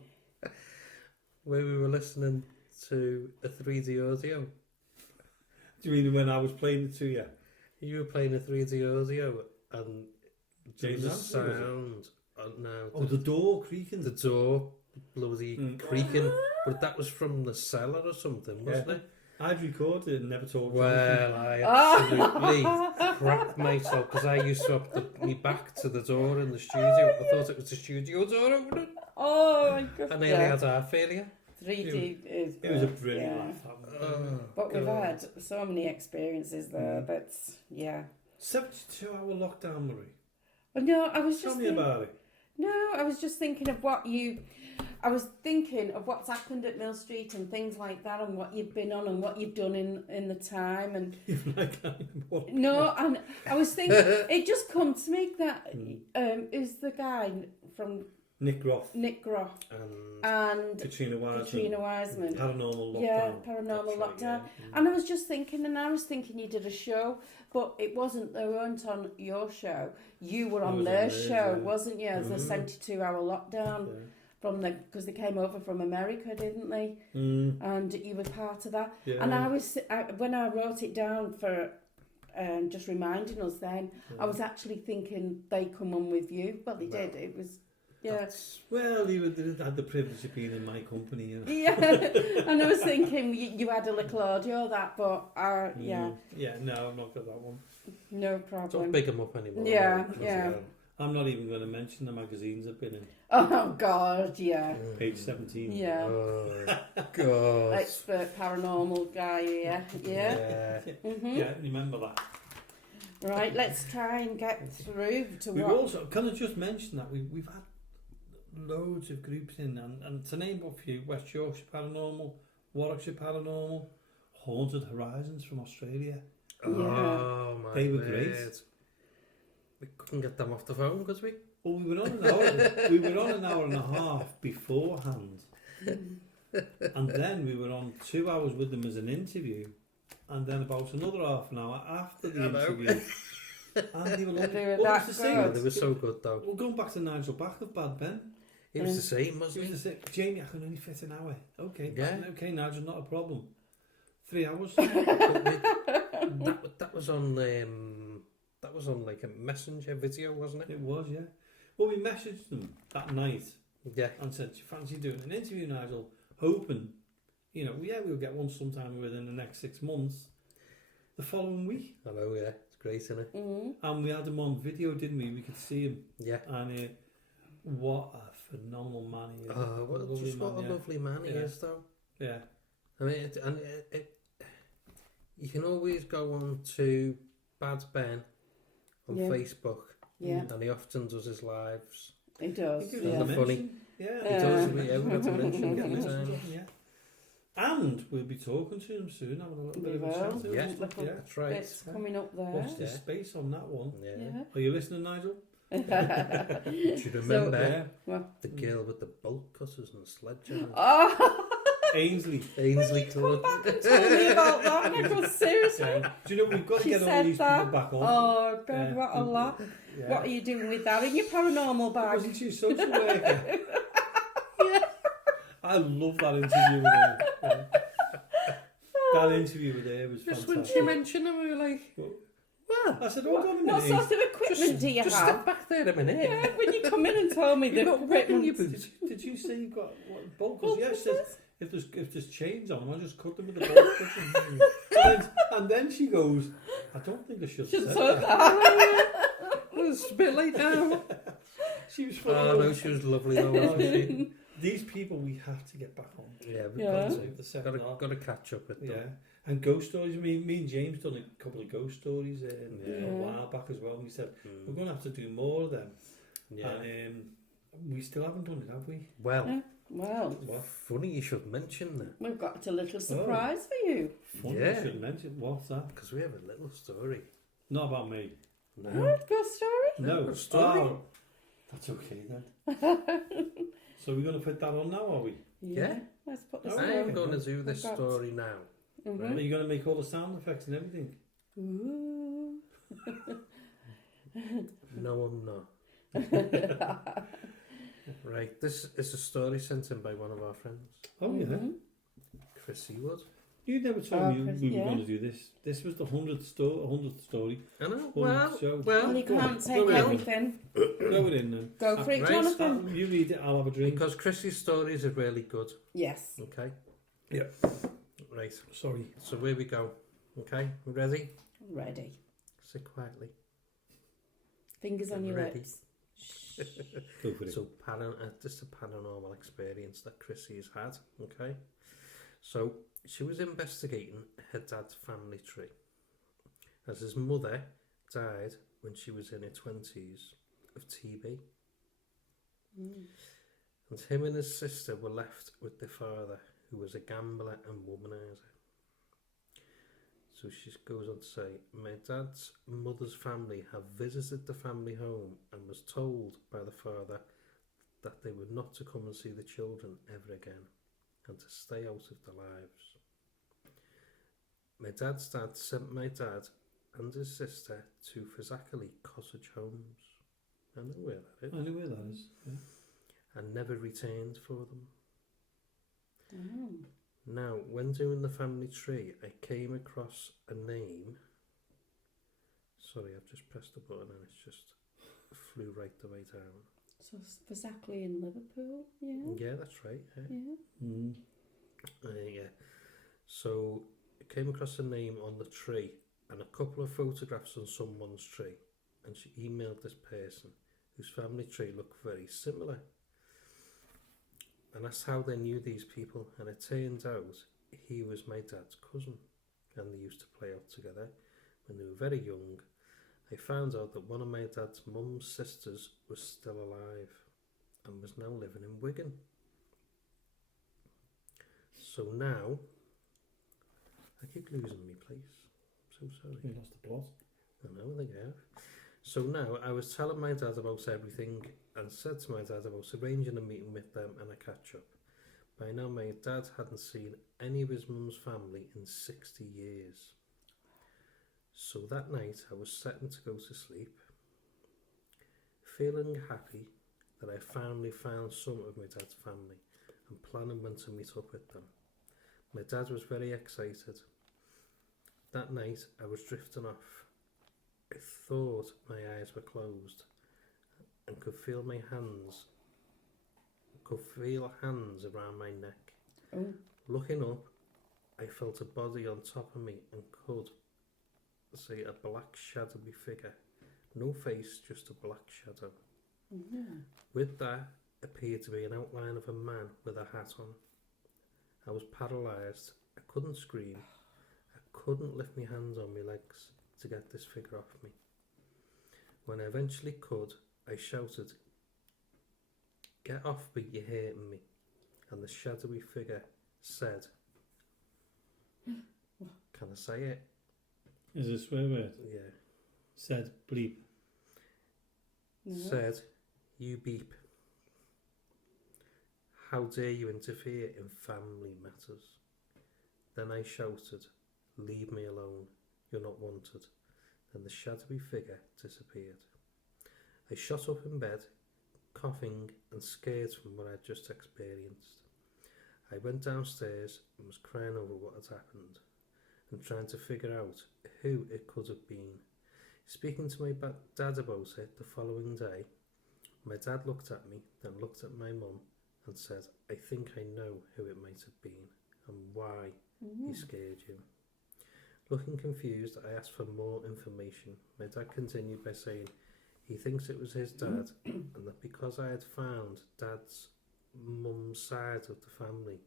where we were listening to a 3D audio? Do you mean when I was playing it to you? You were playing a 3D audio and there was a James sound. The door creaking. The door bloody creaking. But that was from the cellar or something, wasn't it? I'd recorded it and never told you. Well, I absolutely crapped myself because I used to have my back to the door in the studio. I thought it was the studio door opening. Oh my God. I nearly had heart failure. 3D is it was a brilliant laugh. But we've had so many experiences there. That's 72-hour lockdown, Marie. No, I was just Tell me about it. No, I was just thinking of I was thinking of what's happened at Mill Street and things like that, and what you've been on and what you've done in the time. And and I was thinking it just come to me that is the guy from Nick Groff and Katrina Wiseman. Paranormal Lockdown. Yeah, Paranormal Lockdown. And I was just thinking, you did a show, but they weren't on your show. You were on their show, wasn't you? As a 72-hour lockdown because they came over from America, didn't they? And you were part of that. Yeah. And when I wrote it down for just reminding us then, I was actually thinking they come on with you. Well, they did. It was. Yeah. Well, you had the privilege of being in my company. You know? Yeah, and I was thinking you had a little audio of that, but Yeah, no, I've not got that one. No problem. Don't big them up anymore. Yeah. I'm not even going to mention the magazines I've been in. Oh, God, yeah. Page 17. Yeah. Oh, God. Expert paranormal guy here. Yeah. Mm-hmm. Yeah, remember that. Right, let's try and get through to We've what... also, can I just mention that we've had loads of groups in, and to name a few, West Yorkshire Paranormal, Warwickshire Paranormal, Haunted Horizons from Australia. Oh, my They were word. great. We couldn't get them off the phone, could we? Well, we were on an hour. We were on an hour and a half beforehand, and then we were on 2 hours with them as an interview, and then about another half an hour after the interview. And they were They were what that was the same? Yeah, they were so good, though. We're going back to Nigel Back of Bad Ben. He was the same, He wasn't was he? the same. Jamie, I can only fit an hour. Okay, Yeah. okay, Nigel, not a problem. 3 hours. that was on like a messenger video, wasn't it? It was, yeah. Well, we messaged them that night Yeah. and said, "Do you fancy doing an interview, Nigel?" Hoping, we'll get one sometime within the next 6 months. The following week. I know, yeah. It's great, isn't it? Mm-hmm. And we had him on video, didn't we? We could see him. Yeah. And what a phenomenal man he is. Oh, what a lovely man he is, though. Yeah. I mean, you can always go on to Bad Ben on Facebook, and he often does his lives. He does. He Yeah. They're funny. Yeah, He does. We got to mention Yeah, him. yeah. And we'll be talking to him soon, having a little bit of a chat to Yeah. him. Little That's right. bits coming up there. Watch the Yeah. space on that one. Yeah. Are you listening, Nigel? Do you remember What? the girl with the bolt cutters and sledgehammer? Oh, Ainsley. Ainsley come Club. back and tell me about that, Nicholas. Seriously? Yeah. Do you know we've got to She get all said these that. people back on? Oh, God, Yeah. what a lot. Yeah. What are you doing with that in your paranormal bag? Wasn't she a social worker? I love that interview with her. Yeah. That interview with her was Just fantastic. when she mentioned him, we were like, Well, I said, hold on a minute. What sort of equipment do you just have? step back there a minute. Yeah, when you come in and told me the You've got what in your equipment. boots? Did you say you've got what, bolt cutters? Yeah, she said, if there's chains on them, I'll just cut them with the bolt cutters. and then she goes, I don't think I should Just say said that. that. It's a bit late now. She was funny. Oh, no, she was lovely though, wasn't she? These people we have to get back on. Yeah, we've Yeah. Save the second half. got to catch up with them. Yeah. And ghost stories. Me and James done a couple of ghost stories Yeah. a while back as well. We said we're going to have to do more of them. Yeah. And we still haven't done it, have we? Well, Well, funny you should mention that, we've got a little surprise for you. Funny Yeah. you should mention. What's that? because we have a little story. Not about me. No. What? Ghost story? No. a story. Oh, that's okay then. So we're going to put that on now, are we? Yeah. Let's put the Oh, I story. am going to do this I've got- story now. Are Mhm. you going to make all the sound effects and everything? Ooh. No, I'm not. Right, this is a story sent in by one of our friends, Oh, yeah. Mhm. Chris Seawood. You never told Oh, me Chris, we were yeah. going to do this. This was the 100th story. I know. 100th show. Well, you Go on, can't throw take it in. everything. Throw it in now. Go for it, Right, Jonathan. You read it, I'll have a drink. Because Chris's stories are really good. Yes. Okay. Yeah. Right. Sorry. So here we go. Okay, we ready? Ready. Sit quietly. Fingers on your Ready. lips. Go for it. So, just a paranormal experience that Chrissy has had. Okay. So, she was investigating her dad's family tree, as his mother died when she was in her 20s of TB. And him and his sister were left with their father, who was a gambler and womanizer. So she goes on to say, my dad's mother's family have visited the family home and was told by the father that they were not to come and see the children ever again and to stay out of their lives. My dad's dad sent my dad and his sister to Fazakali Cottage Homes. I know where that is. I know where that is. Yeah. And never returned for them. Oh. Now, when doing the family tree, I came across a name. Sorry, I've just pressed the button and it's just flew right the way down. So exactly in Liverpool, yeah. Yeah, that's right. Yeah. Yeah. Mm. Yeah. So I came across a name on the tree and a couple of photographs on someone's tree, and she emailed this person whose family tree looked very similar. And that's how they knew these people, and it turned out he was my dad's cousin, and they used to play out together when they were very young. I found out that one of my dad's mum's sisters was still alive and was now living in Wigan. So now, I keep losing my place. I'm so sorry. You lost the plot. I know, I think I have. So now, I was telling my dad about everything and said to my dad about arranging a meeting with them and a catch-up. By now, my dad hadn't seen any of his mum's family in 60 years. So that night, I was setting to go to sleep, feeling happy that I finally found some of my dad's family and planning when to meet up with them. My dad was very excited. That night, I was drifting off. I thought my eyes were closed and could feel hands around my neck. Oh. Looking up, I felt a body on top of me and could see a black shadowy figure. No face, just a black shadow. Mm-hmm. With that appeared to be an outline of a man with a hat on. I was paralysed. I couldn't scream. I couldn't lift my hands on my legs to get this figure off me. When I eventually could, I shouted, "Get off me, you're hurting me." And the shadowy figure said, "Can I say it?" Is it a swear word? Yeah. Said bleep. No. Said, "You beep. How dare you interfere in family matters?" Then I shouted, "Leave me alone. You're not wanted." Then the shadowy figure disappeared. I shot up in bed, coughing and scared from what I'd just experienced. I went downstairs and was crying over what had happened and trying to figure out who it could have been. Speaking to my dad about it the following day, my dad looked at me, then looked at my mum and said, "I think I know who it might have been and why he scared you." Looking confused, I asked for more information. My dad continued by saying he thinks it was his dad and that because I had found dad's mum's side of the family,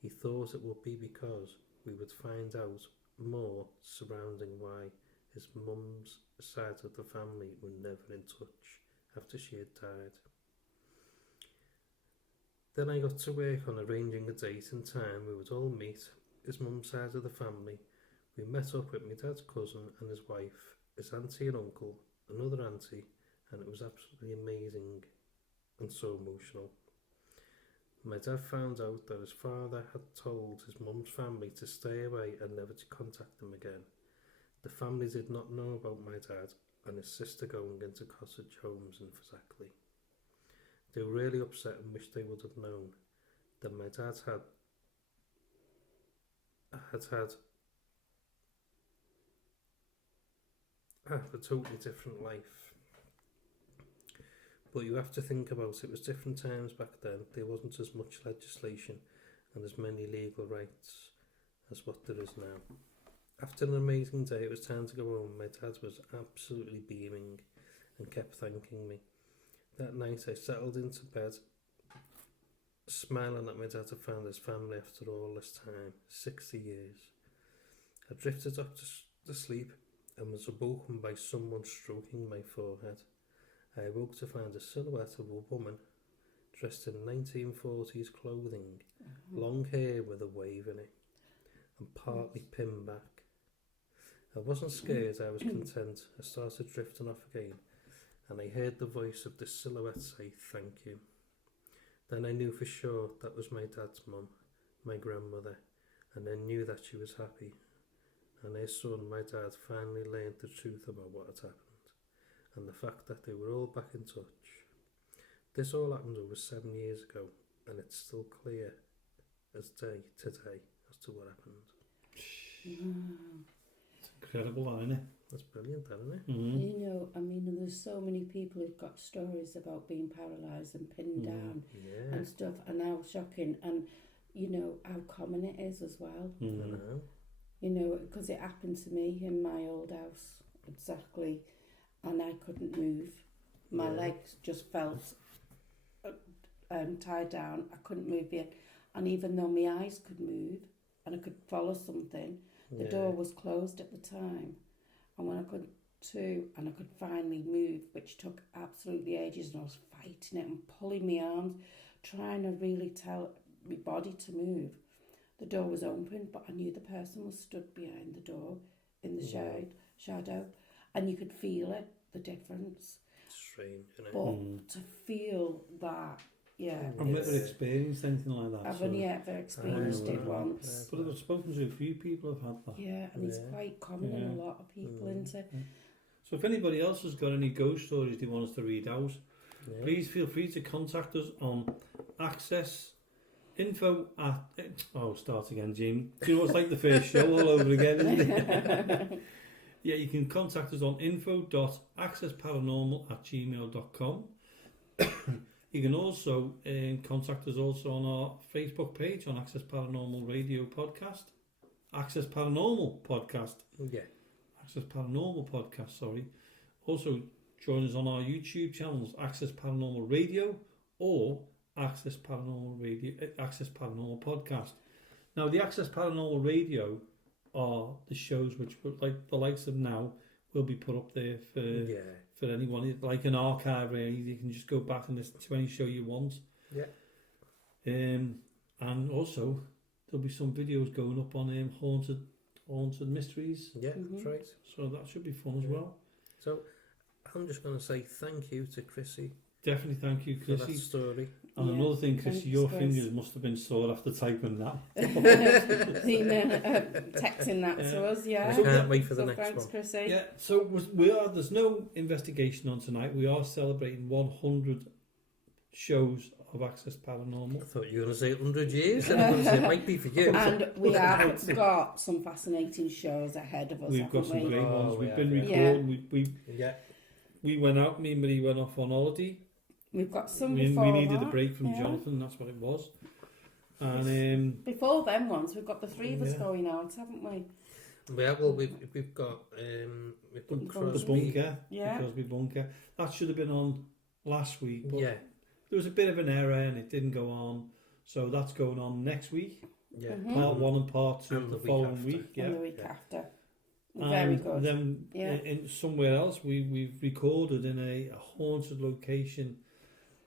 he thought it would be because we would find out more surrounding why his mum's side of the family were never in touch after she had died. Then I got to work on arranging a date and time we would all meet his mum's side of the family. We met up with my dad's cousin and his wife, his auntie and uncle, another auntie, and it was absolutely amazing and so emotional. My dad found out that his father had told his mum's family to stay away and never to contact them again. The family did not know about my dad and his sister going into cottage homes in Fazackley. They were really upset and wished they would have known that my dad had a totally different life. But you have to think about it, was different times back then. There wasn't as much legislation and as many legal rights as what there is now. After an amazing day, it was time to go home. My dad was absolutely beaming and kept thanking me. That night I settled into bed, smiling that my dad had found his family after all this time, 60 years. I drifted off to sleep and was awoken by someone stroking my forehead. I awoke to find a silhouette of a woman dressed in 1940s clothing, long hair with a wave in it, and partly pinned back. I wasn't scared, I was content. I started drifting off again, and I heard the voice of the silhouette say, "Thank you." Then I knew for sure that was my dad's mum, my grandmother, and I knew that she was happy. And her son, my dad, finally learned the truth about what had happened, and the fact that they were all back in touch. This all happened over 7 years ago, and it's still clear as day today as to what happened. It's incredible, isn't it? That's brilliant, isn't it? Mm-hmm. You know, I mean, there's so many people who've got stories about being paralysed and pinned down Yeah. and stuff, and how shocking, and you know how common it is as well. I know. You know, because it happened to me in my old house exactly, and I couldn't move. My legs just felt tied down. I couldn't move it. And even though my eyes could move and I could follow something, the door was closed at the time. And when I could and I could finally move, which took absolutely ages, and I was fighting it and pulling my arms, trying to really tell my body to move. The door was open, but I knew the person was stood behind the door in the shadow, and you could feel it, the difference. Strange, isn't it? But to feel that, I've never experienced anything like that. I've only ever experienced it once. But I've spoken to a few people who've had that. Yeah, and it's quite common in a lot of people, isn't it? So if anybody else has got any ghost stories they want us to read out, please feel free to contact us on Access info at... start again, Jim. Do you know, it's like the first show all over again, isn't it? Yeah, you can contact us on info.accessparanormal@gmail.com. You can also contact us also on our Facebook page on Access Paranormal Radio Podcast. Access Paranormal Podcast. Yeah. Access Paranormal Podcast, sorry. Also join us on our YouTube channels, Access Paranormal Radio or Access Paranormal Radio, Access Paranormal Podcast. Now, the Access Paranormal Radio are the shows which, like the likes of now, will be put up there for anyone, like an archive. Really, you can just go back and listen to any show you want. Yeah. And also there'll be some videos going up on haunted mysteries. Yeah, that's right. So that should be fun as well. So I'm just going to say thank you to Chrissy. Definitely thank you, Chrissy. For that story. And another thing, Chrissy, your fingers must have been sore after typing that. Texting that to us, I can't wait for the next thanks, one. Chrissy. Yeah, so there's no investigation on tonight. We are celebrating 100 shows of Access Paranormal. I thought you were going to say 100 years, and I was it might be for you. And we have got some fascinating shows ahead of us. We've got some great ones. We've been recording. We went out. Me and Marie went off on holiday. We've got some we before needed that. a break from Jonathan. That's what it was. And before them ones, we've got the three of us going out, haven't we? Yeah, well, we've got we've done the bunker. Yeah. Crosby bunker. That should have been on last week. But yeah. There was a bit of an error and it didn't go on. So that's going on next week. Yeah. Part 1 and part 2 and the following week. Yeah. And the week after. Very good. Then in somewhere else we've recorded in a haunted location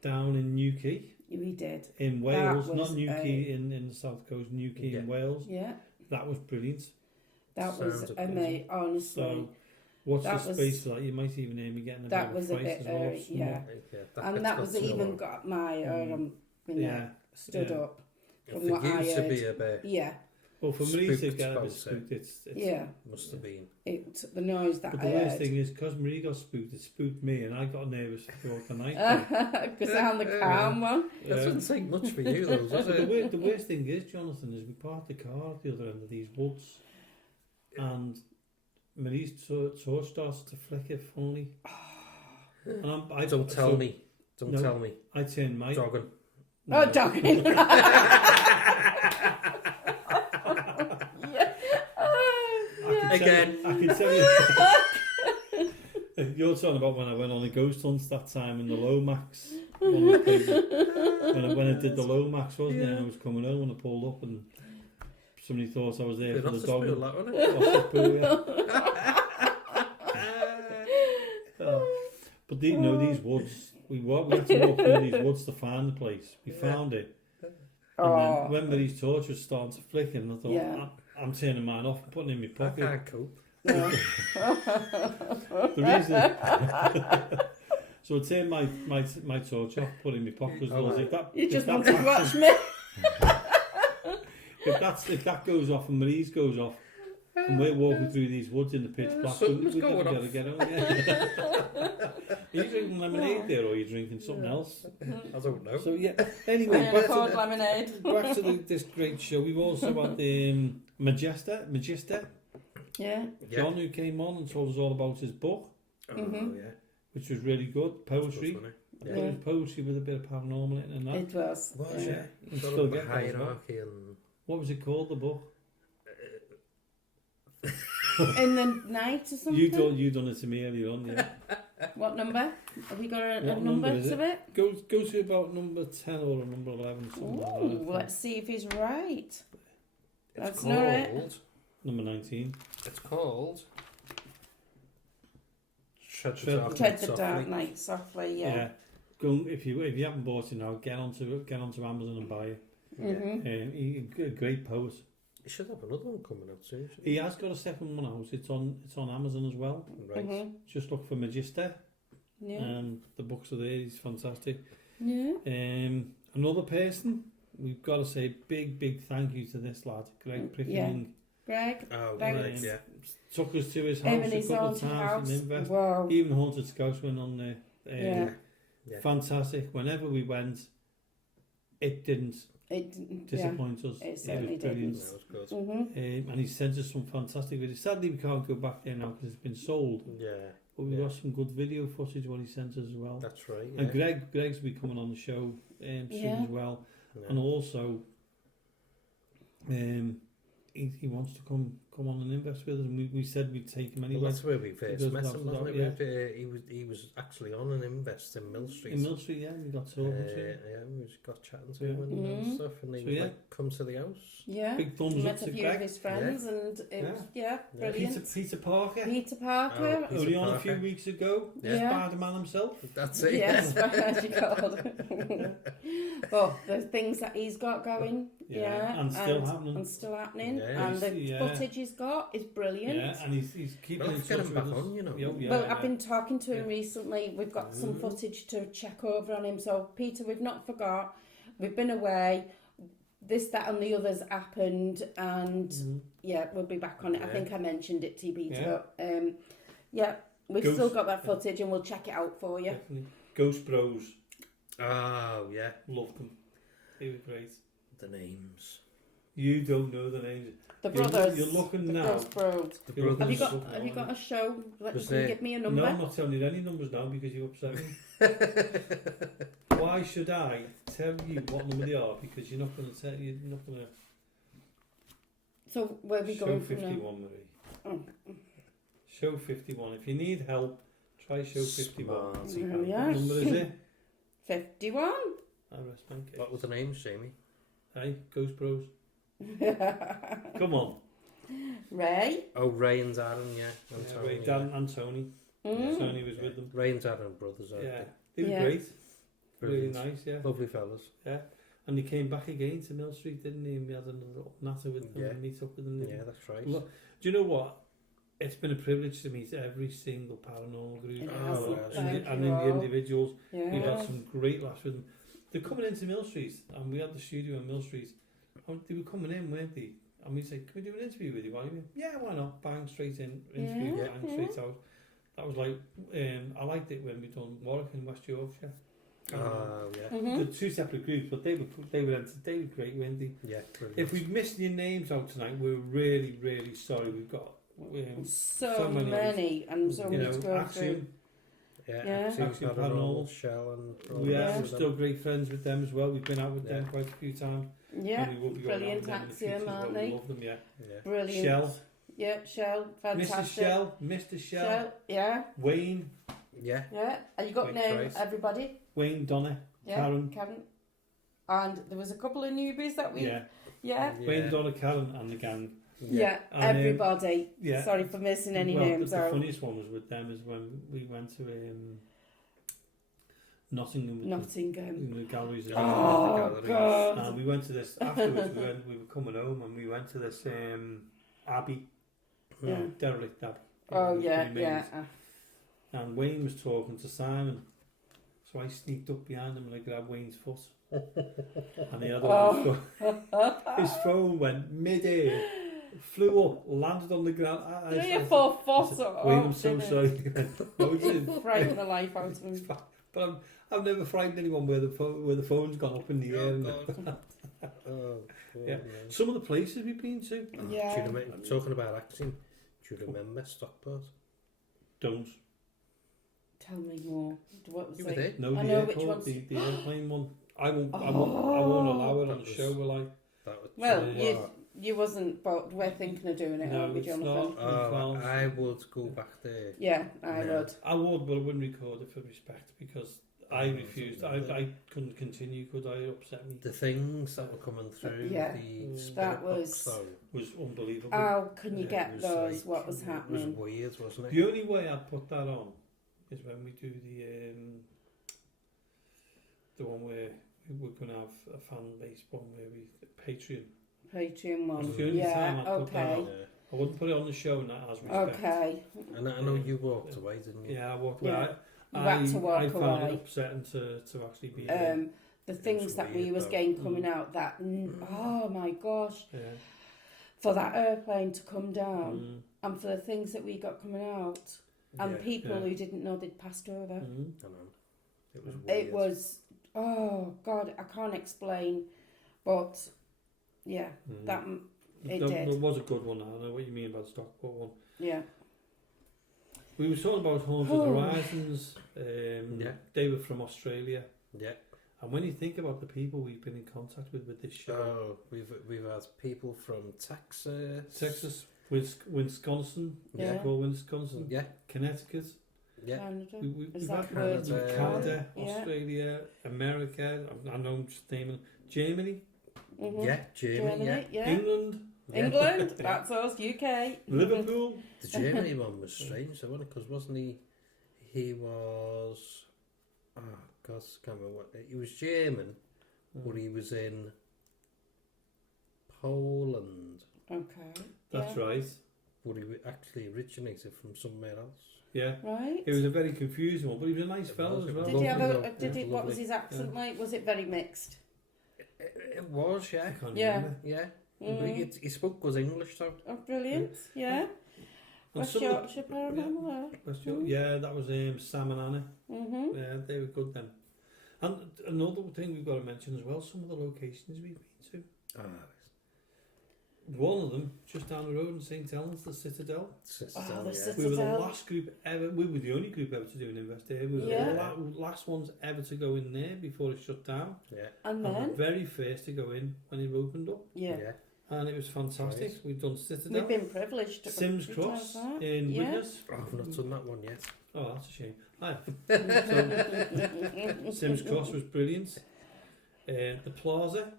down in Newquay. We did. In Wales, not Newquay in the south coast, Newquay in Wales. Yeah. That was brilliant. That was amazing, honestly. So watch the space for that. You might even hear me getting a bit of a price as well. And that was even got my stood up. From what I heard. Be a bit well, for Marie to get a bit spooked, it's must have been. The noise that I heard. But the worst thing is, because Marie got spooked, it spooked me, and I got nervous throughout the night. Because I'm the calm one. That doesn't take much for you, though, does it? The worst thing is, Jonathan, is we parked the car at the other end of these woods, and Marie's torch starts to flicker funny. And Don't tell me. I turned my... Jogging. No. Oh, jogging. Again. I can tell you. You're talking about when I went on a ghost hunt that time in the Lomax. When I did the Lomax, wasn't it? And I was coming home and I pulled up and somebody thought I was there for the dog. But these woods, we had to walk through these woods to find the place. We found it. And then when Marie's torch was starting to flicker, and I thought, I'm turning mine off and putting it in my pocket. I can't cope. The reason... So I turned my torch off, put it in my pocket as well. You just wanted to watch me. If that goes off and Marie's goes off, and we're walking through these woods in the pitch black, we've got to get out. Yeah. Are you drinking lemonade there, or are you drinking something else? I don't know. So anyway, back to this great show. We've also got the Magista. Yeah. John, who came on and told us all about his book. Which was really good. Poetry. It was poetry with a bit of paranormal in it and that. It was. You still get hierarchy and... What was it called, the book? In the night or something? You done it to me earlier on, yeah. What number? Have you got a What number number is to it? Go to about number 10 or number 11. Something like that, I Ooh, think. let's see if he's right. It's That's not it. called. Number 19. It's called. Tread Tread the Dark Night Softly. Yeah. Go if you haven't bought it now, get onto Amazon and buy it. Mhm. He's a great poet. You should have another one coming out soon. He has got a second one out. It's on Amazon as well. Right. Mhm. Just look for Magister. Yeah. The books are there. He's fantastic. Yeah. Another person, we've got to say big thank you to this lad, Greg Prickering. Greg. Oh, Thanks. right, yeah. Took us to his Him house and a his couple of haunted times house. in Invest. Wow. Even Haunted Scouts went on there. Yeah. Yeah. Fantastic. Whenever we went, it didn't It. disappoint us. It certainly was brilliant. That was good. Mhm. And he sent us some fantastic videos. Sadly, we can't go back there now because it's been sold. Yeah. But we Yeah. got some good video footage what he sent us as well. That's right. Yeah. And Greg's be coming on the show soon Yeah. as well. Yeah. And also, he wants to come on and invest with us. And we said we'd take him Well, anyway. that's where we first Because met that him, was wasn't out, it? He was actually on an invest in Mill Street. In Mill Street, yeah, we got talking to him. Yeah, we just got chatting to Yeah. him and Mhm. stuff, and he So, would yeah. like come to the house. Yeah. Big thumbs up Met to a few Greg. of his friends, and it was brilliant. Peter Parker. Peter Parker. Oh, Peter Only on a Parker. few weeks ago. Yeah. Spider-Man himself. That's it. Yes, as you called. But the things that he's got going, And still happening. and still happening, Yeah. and the Yeah. footage he's got is brilliant. Yeah, and he's keeping We'll in have to get touch him with back us. on, you know. Well, I've been talking to him Yeah. recently. We've got some Mhm. footage to check over on him. So, Peter, we've not forgot. We've been away. This, that, and the others happened, and Mhm. yeah, we'll be back on it. I Yeah. think I mentioned it to you, Peter. Yeah. But, yeah, we've Ghost- still got that footage, and we'll check it out for you. Definitely. Ghost Bros. Oh, yeah. Loved them. They were great. The names. You don't know the names. The You're- brothers. you're looking the now. Ghost Bros. The You're- brothers. Have you got a show? Was Can you there- give me a No, number? I'm not telling you any numbers now because you upset me. Why should I tell you what number they are? Because you're not going to tell. You're not going to. So where are we Show going from now? 51, Marie. Oh. Show 51. If you need help, try show 51. Smarty There pants. we What are. number is it? 51. I rest my case. What were the names, Jamie? Hey, Ghost Bros. Come on. Ray. Oh, Ray and Darren, yeah. And Yeah, Tony, Ray, yeah. Dan and Tony. Mm. Tony was with them. Ray and Darren brothers, aren't Yeah, they were Yeah. great. Really Brilliant. nice, yeah. Lovely fellas. Yeah. And he came back again to Mill Street, didn't he? And we had another little natter with them Yeah. and meet up with them. didn't we? Yeah, that's right. Look, do you know what? It's been a privilege to meet every single paranormal group. It has. and, Thank and you in the all. individuals. Yeah. We've had some great laughs with them. They're coming into Mill Street, and we had the studio in Mill Street. And they were coming in, weren't they? And we said, "Can we do an interview with you?" While you? Yeah, why not? Bang, straight in, interview, Yeah, bang, yeah. straight out. That was like, I liked it when we done Warwick in West Yorkshire. Oh, yeah. Mhm. The two separate groups, but they were great, weren't they? Yeah, brilliant. If we've missed your names out tonight, we're really, really sorry. We've got So so many, and so you many know, to go through. Axiom. Yeah, Yeah. Axiom Axiom Paranormal, Paranormal. Shell and We Yeah. are still great friends with them as well. We've been out with them Yeah. quite a few times. Yeah, And we will be going out brilliant with them in the Axiom, future as well. aren't We they? love them, yeah. Yeah. Brilliant. Shell, Yeah, Shell, fantastic. Mr. Shell, Yeah, Wayne, Yeah. yeah. And you got Great names, choice. everybody. Wayne, Donna, Yeah, Karen. And there was a couple of newbies that we. Yeah. Yeah. Wayne, Donna, Karen, and the gang. Yeah, And, everybody. yeah. Sorry for missing any Well, names the out. funniest one was with them is when we went to Nottingham with Nottingham. in the galleries. Oh, Oh, galleries. God. And we went to this afterwards. we were coming home and we went to this abbey, Yeah. derelict abbey. Oh, yeah, remains. yeah. And Wayne was talking to Simon, so I sneaked up behind him and I grabbed Wayne's foot. And he had on his phone went mid-air, flew up, landed on the ground. I 3 or said, 4 I foot. said, Wayne, I'm so sorry. I was in- Frightened the life out of him. But I've never frightened anyone where the phone's gone up in the air. And Oh, Yeah. Some of the places we've been to, Yeah. Do you remember, talking about Axiom, do you remember Stockport? don't. Tell me more. What was You were it? there. No, I the know which airport, ones. the airplane one. I won't allow it on That the was- show, will I? That was Well, so, you You wasn't, but we're thinking of doing it, No, aren't we, it's Jonathan? not. I would go back there. Yeah, I would. I would, but I wouldn't record it for respect because I refused. I couldn't continue. Could I? It upset me. The things that were coming through the spirit that box, though, was unbelievable. How can you get it was those? like- What was happening? It was weird, wasn't it? The only way I'd put that on is when we do the one where we're going to have a fan-based one where we Patreon one. It's the only time I'd put that Okay. on. I wouldn't put it on the show now as respect. Okay. And I know you walked away, didn't you? Yeah, I walked away. Yeah. You had to walk I found away. it upsetting to actually be The things that we weird, was though. getting coming out, that oh my gosh, yeah. for that airplane to come down, and for the things that we got coming out, and people who didn't know they'd passed over. Mm. I know. It was weird. It was, oh God, I can't explain, but yeah, that it That did. was a good one. I know what you mean about the Stockport one. Yeah. We were talking about Haunted Horizons. They were from Australia. Yeah. And when you think about the people we've been in contact with this show, We've had people from Texas, Wisconsin, Yeah. Wisconsin, Yeah. Connecticut, Yeah. Canada. we've Is had that word? Canada, Yeah. Australia, America. I know I'm just naming Germany, Mhm. Yeah, Germany, yeah. England, England, that's us, UK. Liverpool. The Germany one was strange, though, wasn't it? Because wasn't he? He was. Oh God, I can't remember what. He was German, but he was in Poland. Okay. That's yeah. right. But he actually originated from somewhere else. Yeah. Right. It was a very confusing one, but he was a nice It fellow was, as it well. was. Did he have Lovely, a? Did yeah, he? What was lovely. his accent like? Was it very mixed? It was, I yeah. can't Yeah. remember. Yeah. But he spoke good English, though. Oh, brilliant! Yeah. And West some of the- Yorkshire Paranormal. West York- Yeah, that was Sam and Anna. Mhm. Yeah, they were good then. And another thing we've got to mention as well, some of the locations we've been to. One of them, just down the road in St. Helens, the Citadel. Oh, the We Citadel. were the last group ever, we were the only group ever to do an invest there. We were Yeah. the last ones ever to go in there before it shut down. Yeah. And And the then, very first to go in when it opened up. yeah. And it was fantastic. Nice. We've done Citadel. We've been privileged. Sims to Cross have that. in Yeah. Widnes. Oh, I've not done that one yet. Oh, that's a shame. Hi. So, Sims Cross was brilliant. The Plaza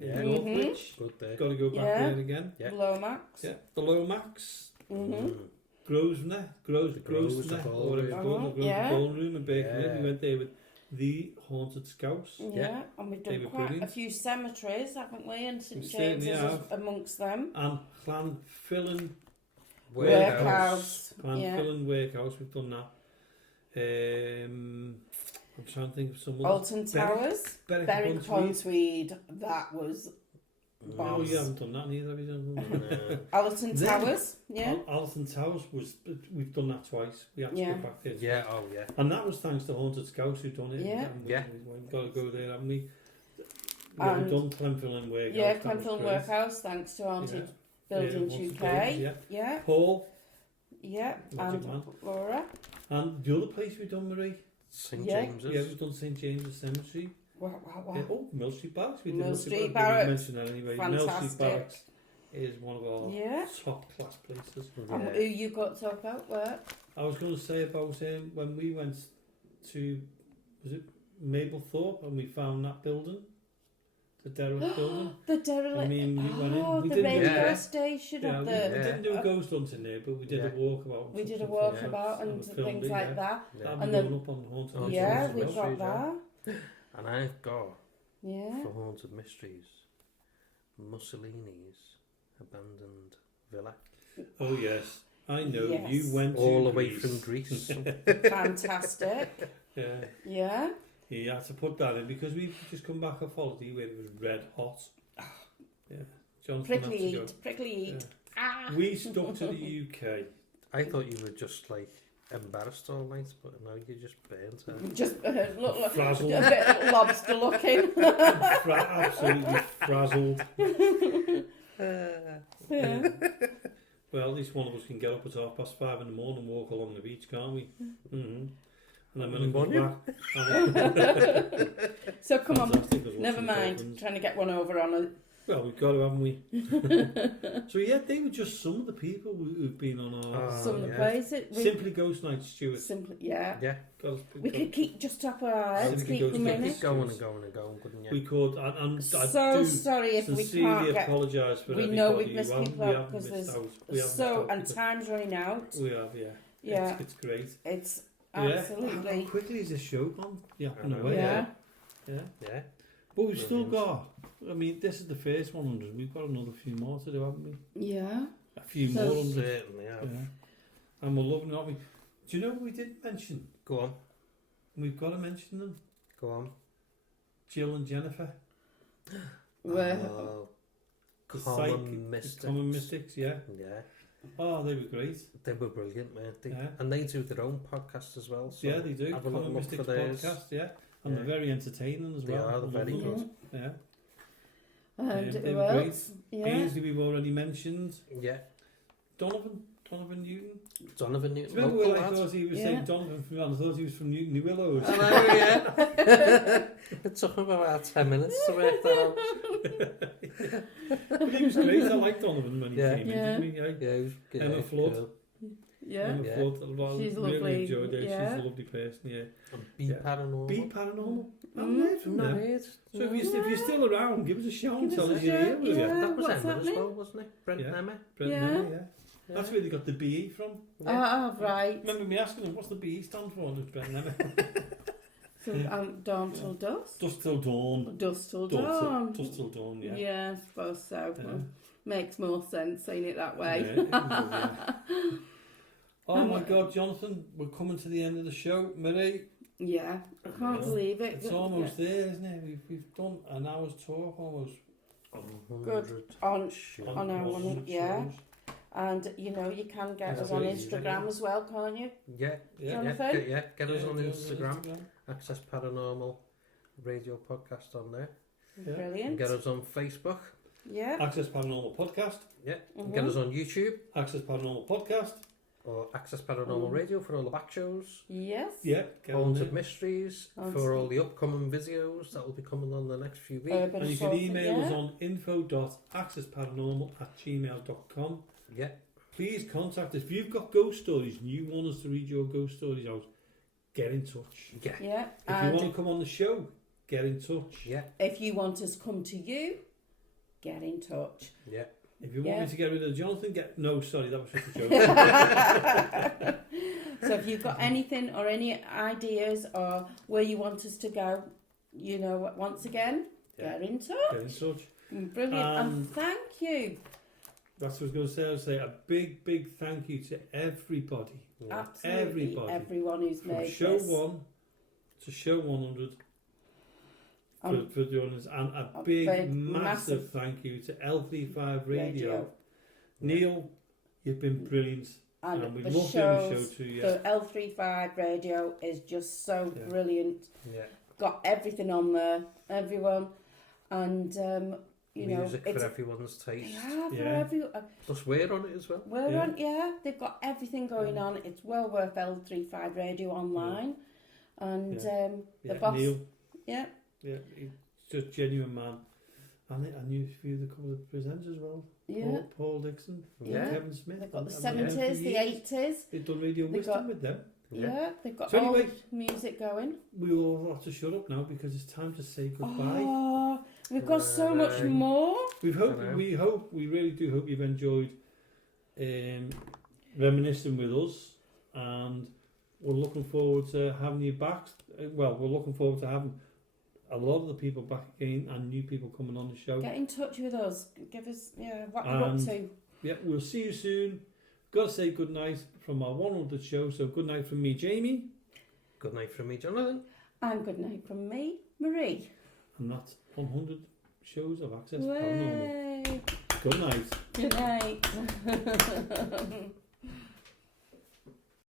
Yeah. in Northwich. Good there. Got to go back Yeah. there again. Yeah. Lomax. Yeah. The Lomax. Mhm. Grosvenor. Groves, the Grosvenor. Or whatever it's called. The Grosvenor Yeah. Ballroom in Birkenhead. Yeah. We went there with the Haunted Scouts. Yeah. And we've They done were quite brilliant. a few cemeteries, haven't we? And St We certainly James have. amongst them. And Llanfillan Workhouse. Yeah. Llanfillan Workhouse. We've done that. I'm trying to think of some others. Alton Towers. Berwick upon Berwick-upon-Tweed. Tweed. That was Oh, boss. you haven't done that neither, have you done? Alton Then- Towers. Yeah. Alton Towers we've done that twice. We had to Yeah. go back there. Yeah, oh yeah. And that was thanks to Haunted Scouts who've done it. Yeah. And Yeah. We've got to go there, haven't we? And- We've done Clenfillan Workhouse. Yeah, that was Clenfillan great. Workhouse, thanks to Haunted Buildings Haunted UK. Buildings, yeah. Yeah, Paul. yeah, Magic and Man. Laura. And the other place we've done, Marie. St Yeah. James's. Yeah, we've done St James's Cemetery. Wow. Yeah, oh, Mill Street Barracks. We did Mill Street we Barracks. mentioned that anyway. Mill Street Fantastic. Barracks is one of our Yeah. top class places. And who you got to talk about? Where? I was going to say about when we went to, was it Mablethorpe, and we found that building, the derelict building. The derelict. I mean, we went in. We the didn't radio yeah. station Yeah, of we the. didn't do a ghost hunting there, but we did a walkabout. and We did a stuff like that. walkabout and we filmed things it, like yeah. that. Yeah. And And then then- up on Haunted Oh, Yeah, Mysteries we've as well. got that. And I've got, Yeah. for Haunted Mysteries, Mussolini's abandoned villa. Oh yes, I know. Yes. You went to All the way Greece. from Greece. Fantastic. Yeah. Yeah. You had to put that in because we've just come back off holiday where it was red hot. Yeah. Jonathan had to Prickly go. heat. Prickly heat. Ah. We stuck to the UK. I thought you were just like embarrassed all night, but now you're just burnt out. Just look like Frazzled. a bit lobster looking. Absolutely frazzled. Yeah. Well, at least one of us can get up at 5:30 in the morning and walk along the beach, can't we? Mm-hmm. And then when it comes back, So come on, fantastic, 'cause once never it mind. opens- Trying to get one over on Well, we've got to, haven't we? So yeah, they were just some of the people who've been on our Some of the places. Simply Ghost Night, Stuart. Simply, yeah. We could keep just top of our heads, keep them in it. Keep going and going and going, couldn't you? We could, and I So do sorry if we sincerely can't apologise for we everybody. know we've missed We people haven't out because missed out. and time's running out. We have, yeah. Yeah. It's great. It's How absolutely. quickly is this show gone? Yeah, in a know, way. Yeah. Yeah. But we've still got, I mean, this is the first 100. We've got another few more to do, haven't we? Yeah. A few So- more 100. Certainly, yeah. And we're loving it, aren't we? Do you know what we didn't mention? Go on. We've got to mention them. Go on. Jill and Jennifer. Well, The Common Mystics. Common Mystics, yeah. Yeah. Oh, they were great. They were brilliant, weren't they? Yeah. And they do their own podcast as well. So Yeah, they do. have a little Common look for Mystics theirs. podcast, yeah. And Yeah. they're very entertaining as They well. are, they're very Lovely. good. Yeah. and they who were great. else? Yeah. Ainsley we've already mentioned. Yeah. Donovan Newton. Donovan Newton. Remember Local when I lad. thought he was Yeah. saying Donovan from I thought he was from New Willows. I know, yeah. It took him about 10 minutes to work that out. But he was great. I liked Donovan when he Yeah. came Yeah. in, didn't he? Yeah, he was good. Emma Flood. Cool. Yeah. Emma Yeah. Flood. She's really lovely, enjoyed it. yeah. She's a lovely person, yeah. And Be Yeah. Paranormal. Be Paranormal. Mm. I've heard from Not them. heard. So if you're still around, give us a shout and Give tell us us a you're here, shout, will you? yeah. That was What's Emma as happening? well, wasn't it? Brent Yeah. and Emma. Brent Yeah. Nemeth, yeah. That's where they got the BE from. Ah, right. Remember me asking them, what's the BE stand for? And it's Brent Nemeth. So, dawn till dusk? Dusk till dawn. Dusk till dawn. Dusk till dawn, yeah. Yeah, I suppose so. Yeah. Well, makes more sense saying it that way. Yeah, it was, yeah. Oh my God, Jonathan, we're coming to the end of the show. Marie, Yeah, I can't Yeah. believe it. it's almost there, isn't it? We've done an hour's talk almost. Good. On our 100 one, yeah. shows. And you know, you can get That's us on it, Instagram as well, can't you? Yeah. Yeah. Jonathan? Get us on do it Instagram. Access Paranormal Radio Podcast on there. Yeah. Brilliant. Get us on Facebook. Yeah. Access Paranormal Podcast. Yeah. Mhm. Get us on YouTube. Access Paranormal Podcast. Or Access Paranormal Radio for all the back shows. Yes. Yeah, get on Haunted there. Mysteries Haunted- for all the upcoming videos that will be coming on the next few weeks. Urban And you can Assault, email us yeah. on info.accessparanormal@gmail.com. Yeah. Please contact us. If you've got ghost stories and you want us to read your ghost stories out, get in touch. Yeah. Yeah. If you And want to come on the show, get in touch. Yeah. if you want us to come to you, get in touch. Yeah. If you want Yeah. me to get rid of Jonathan, no, sorry, that was just a joke. So if you've got anything or any ideas or where you want us to go, you know, once again, Yeah. get in touch. Get in touch. Brilliant. And thank you. That's what I was going to say. I'll say a big, big thank you to everybody. Yeah. Absolutely. Everybody. Everyone who's From made show this. 1 to show 100 for doing this. And a a big, big, massive thank you to L35 Radio. Neil, you've been brilliant. And we the love doing the show shows, too, yeah. the L35 radio is just so Yeah. brilliant. Yeah. Got everything on there, everyone. And, you Music know, it's for everyone's taste. yeah, for Yeah. everyone. Plus we're on it as well. We're Yeah. on, yeah, they've got everything going on. It's well worth L35 radio online. And the Yeah, boss, Neil, yeah, yeah, he's just a genuine man. And I knew a few of the couple of presenters as well. yeah. Paul Dixon, Yeah. Kevin Smith. They've got the and them for 70s, the years. 80s. They've done Radio They've Wisdom got- with them. Yeah, they've got So all anyway- the music going. We all have to shut up now because it's time to say goodbye. Oh, we've got so much Bye. more. We Hello. really do hope you've enjoyed reminiscing with us, and we're looking forward to having you back. Well, we're looking forward to having a lot of the people back again and new people coming on the show. Get in touch with us. Give us, what you're up And- to. Yeah, we'll see you soon. Got to say good night from our 100 show. So good night from me, Jamie, Good night from me, Jonathan. And good night from me, Marie. and that's 100 shows of Access Paranormal. Way. Good night. Good night.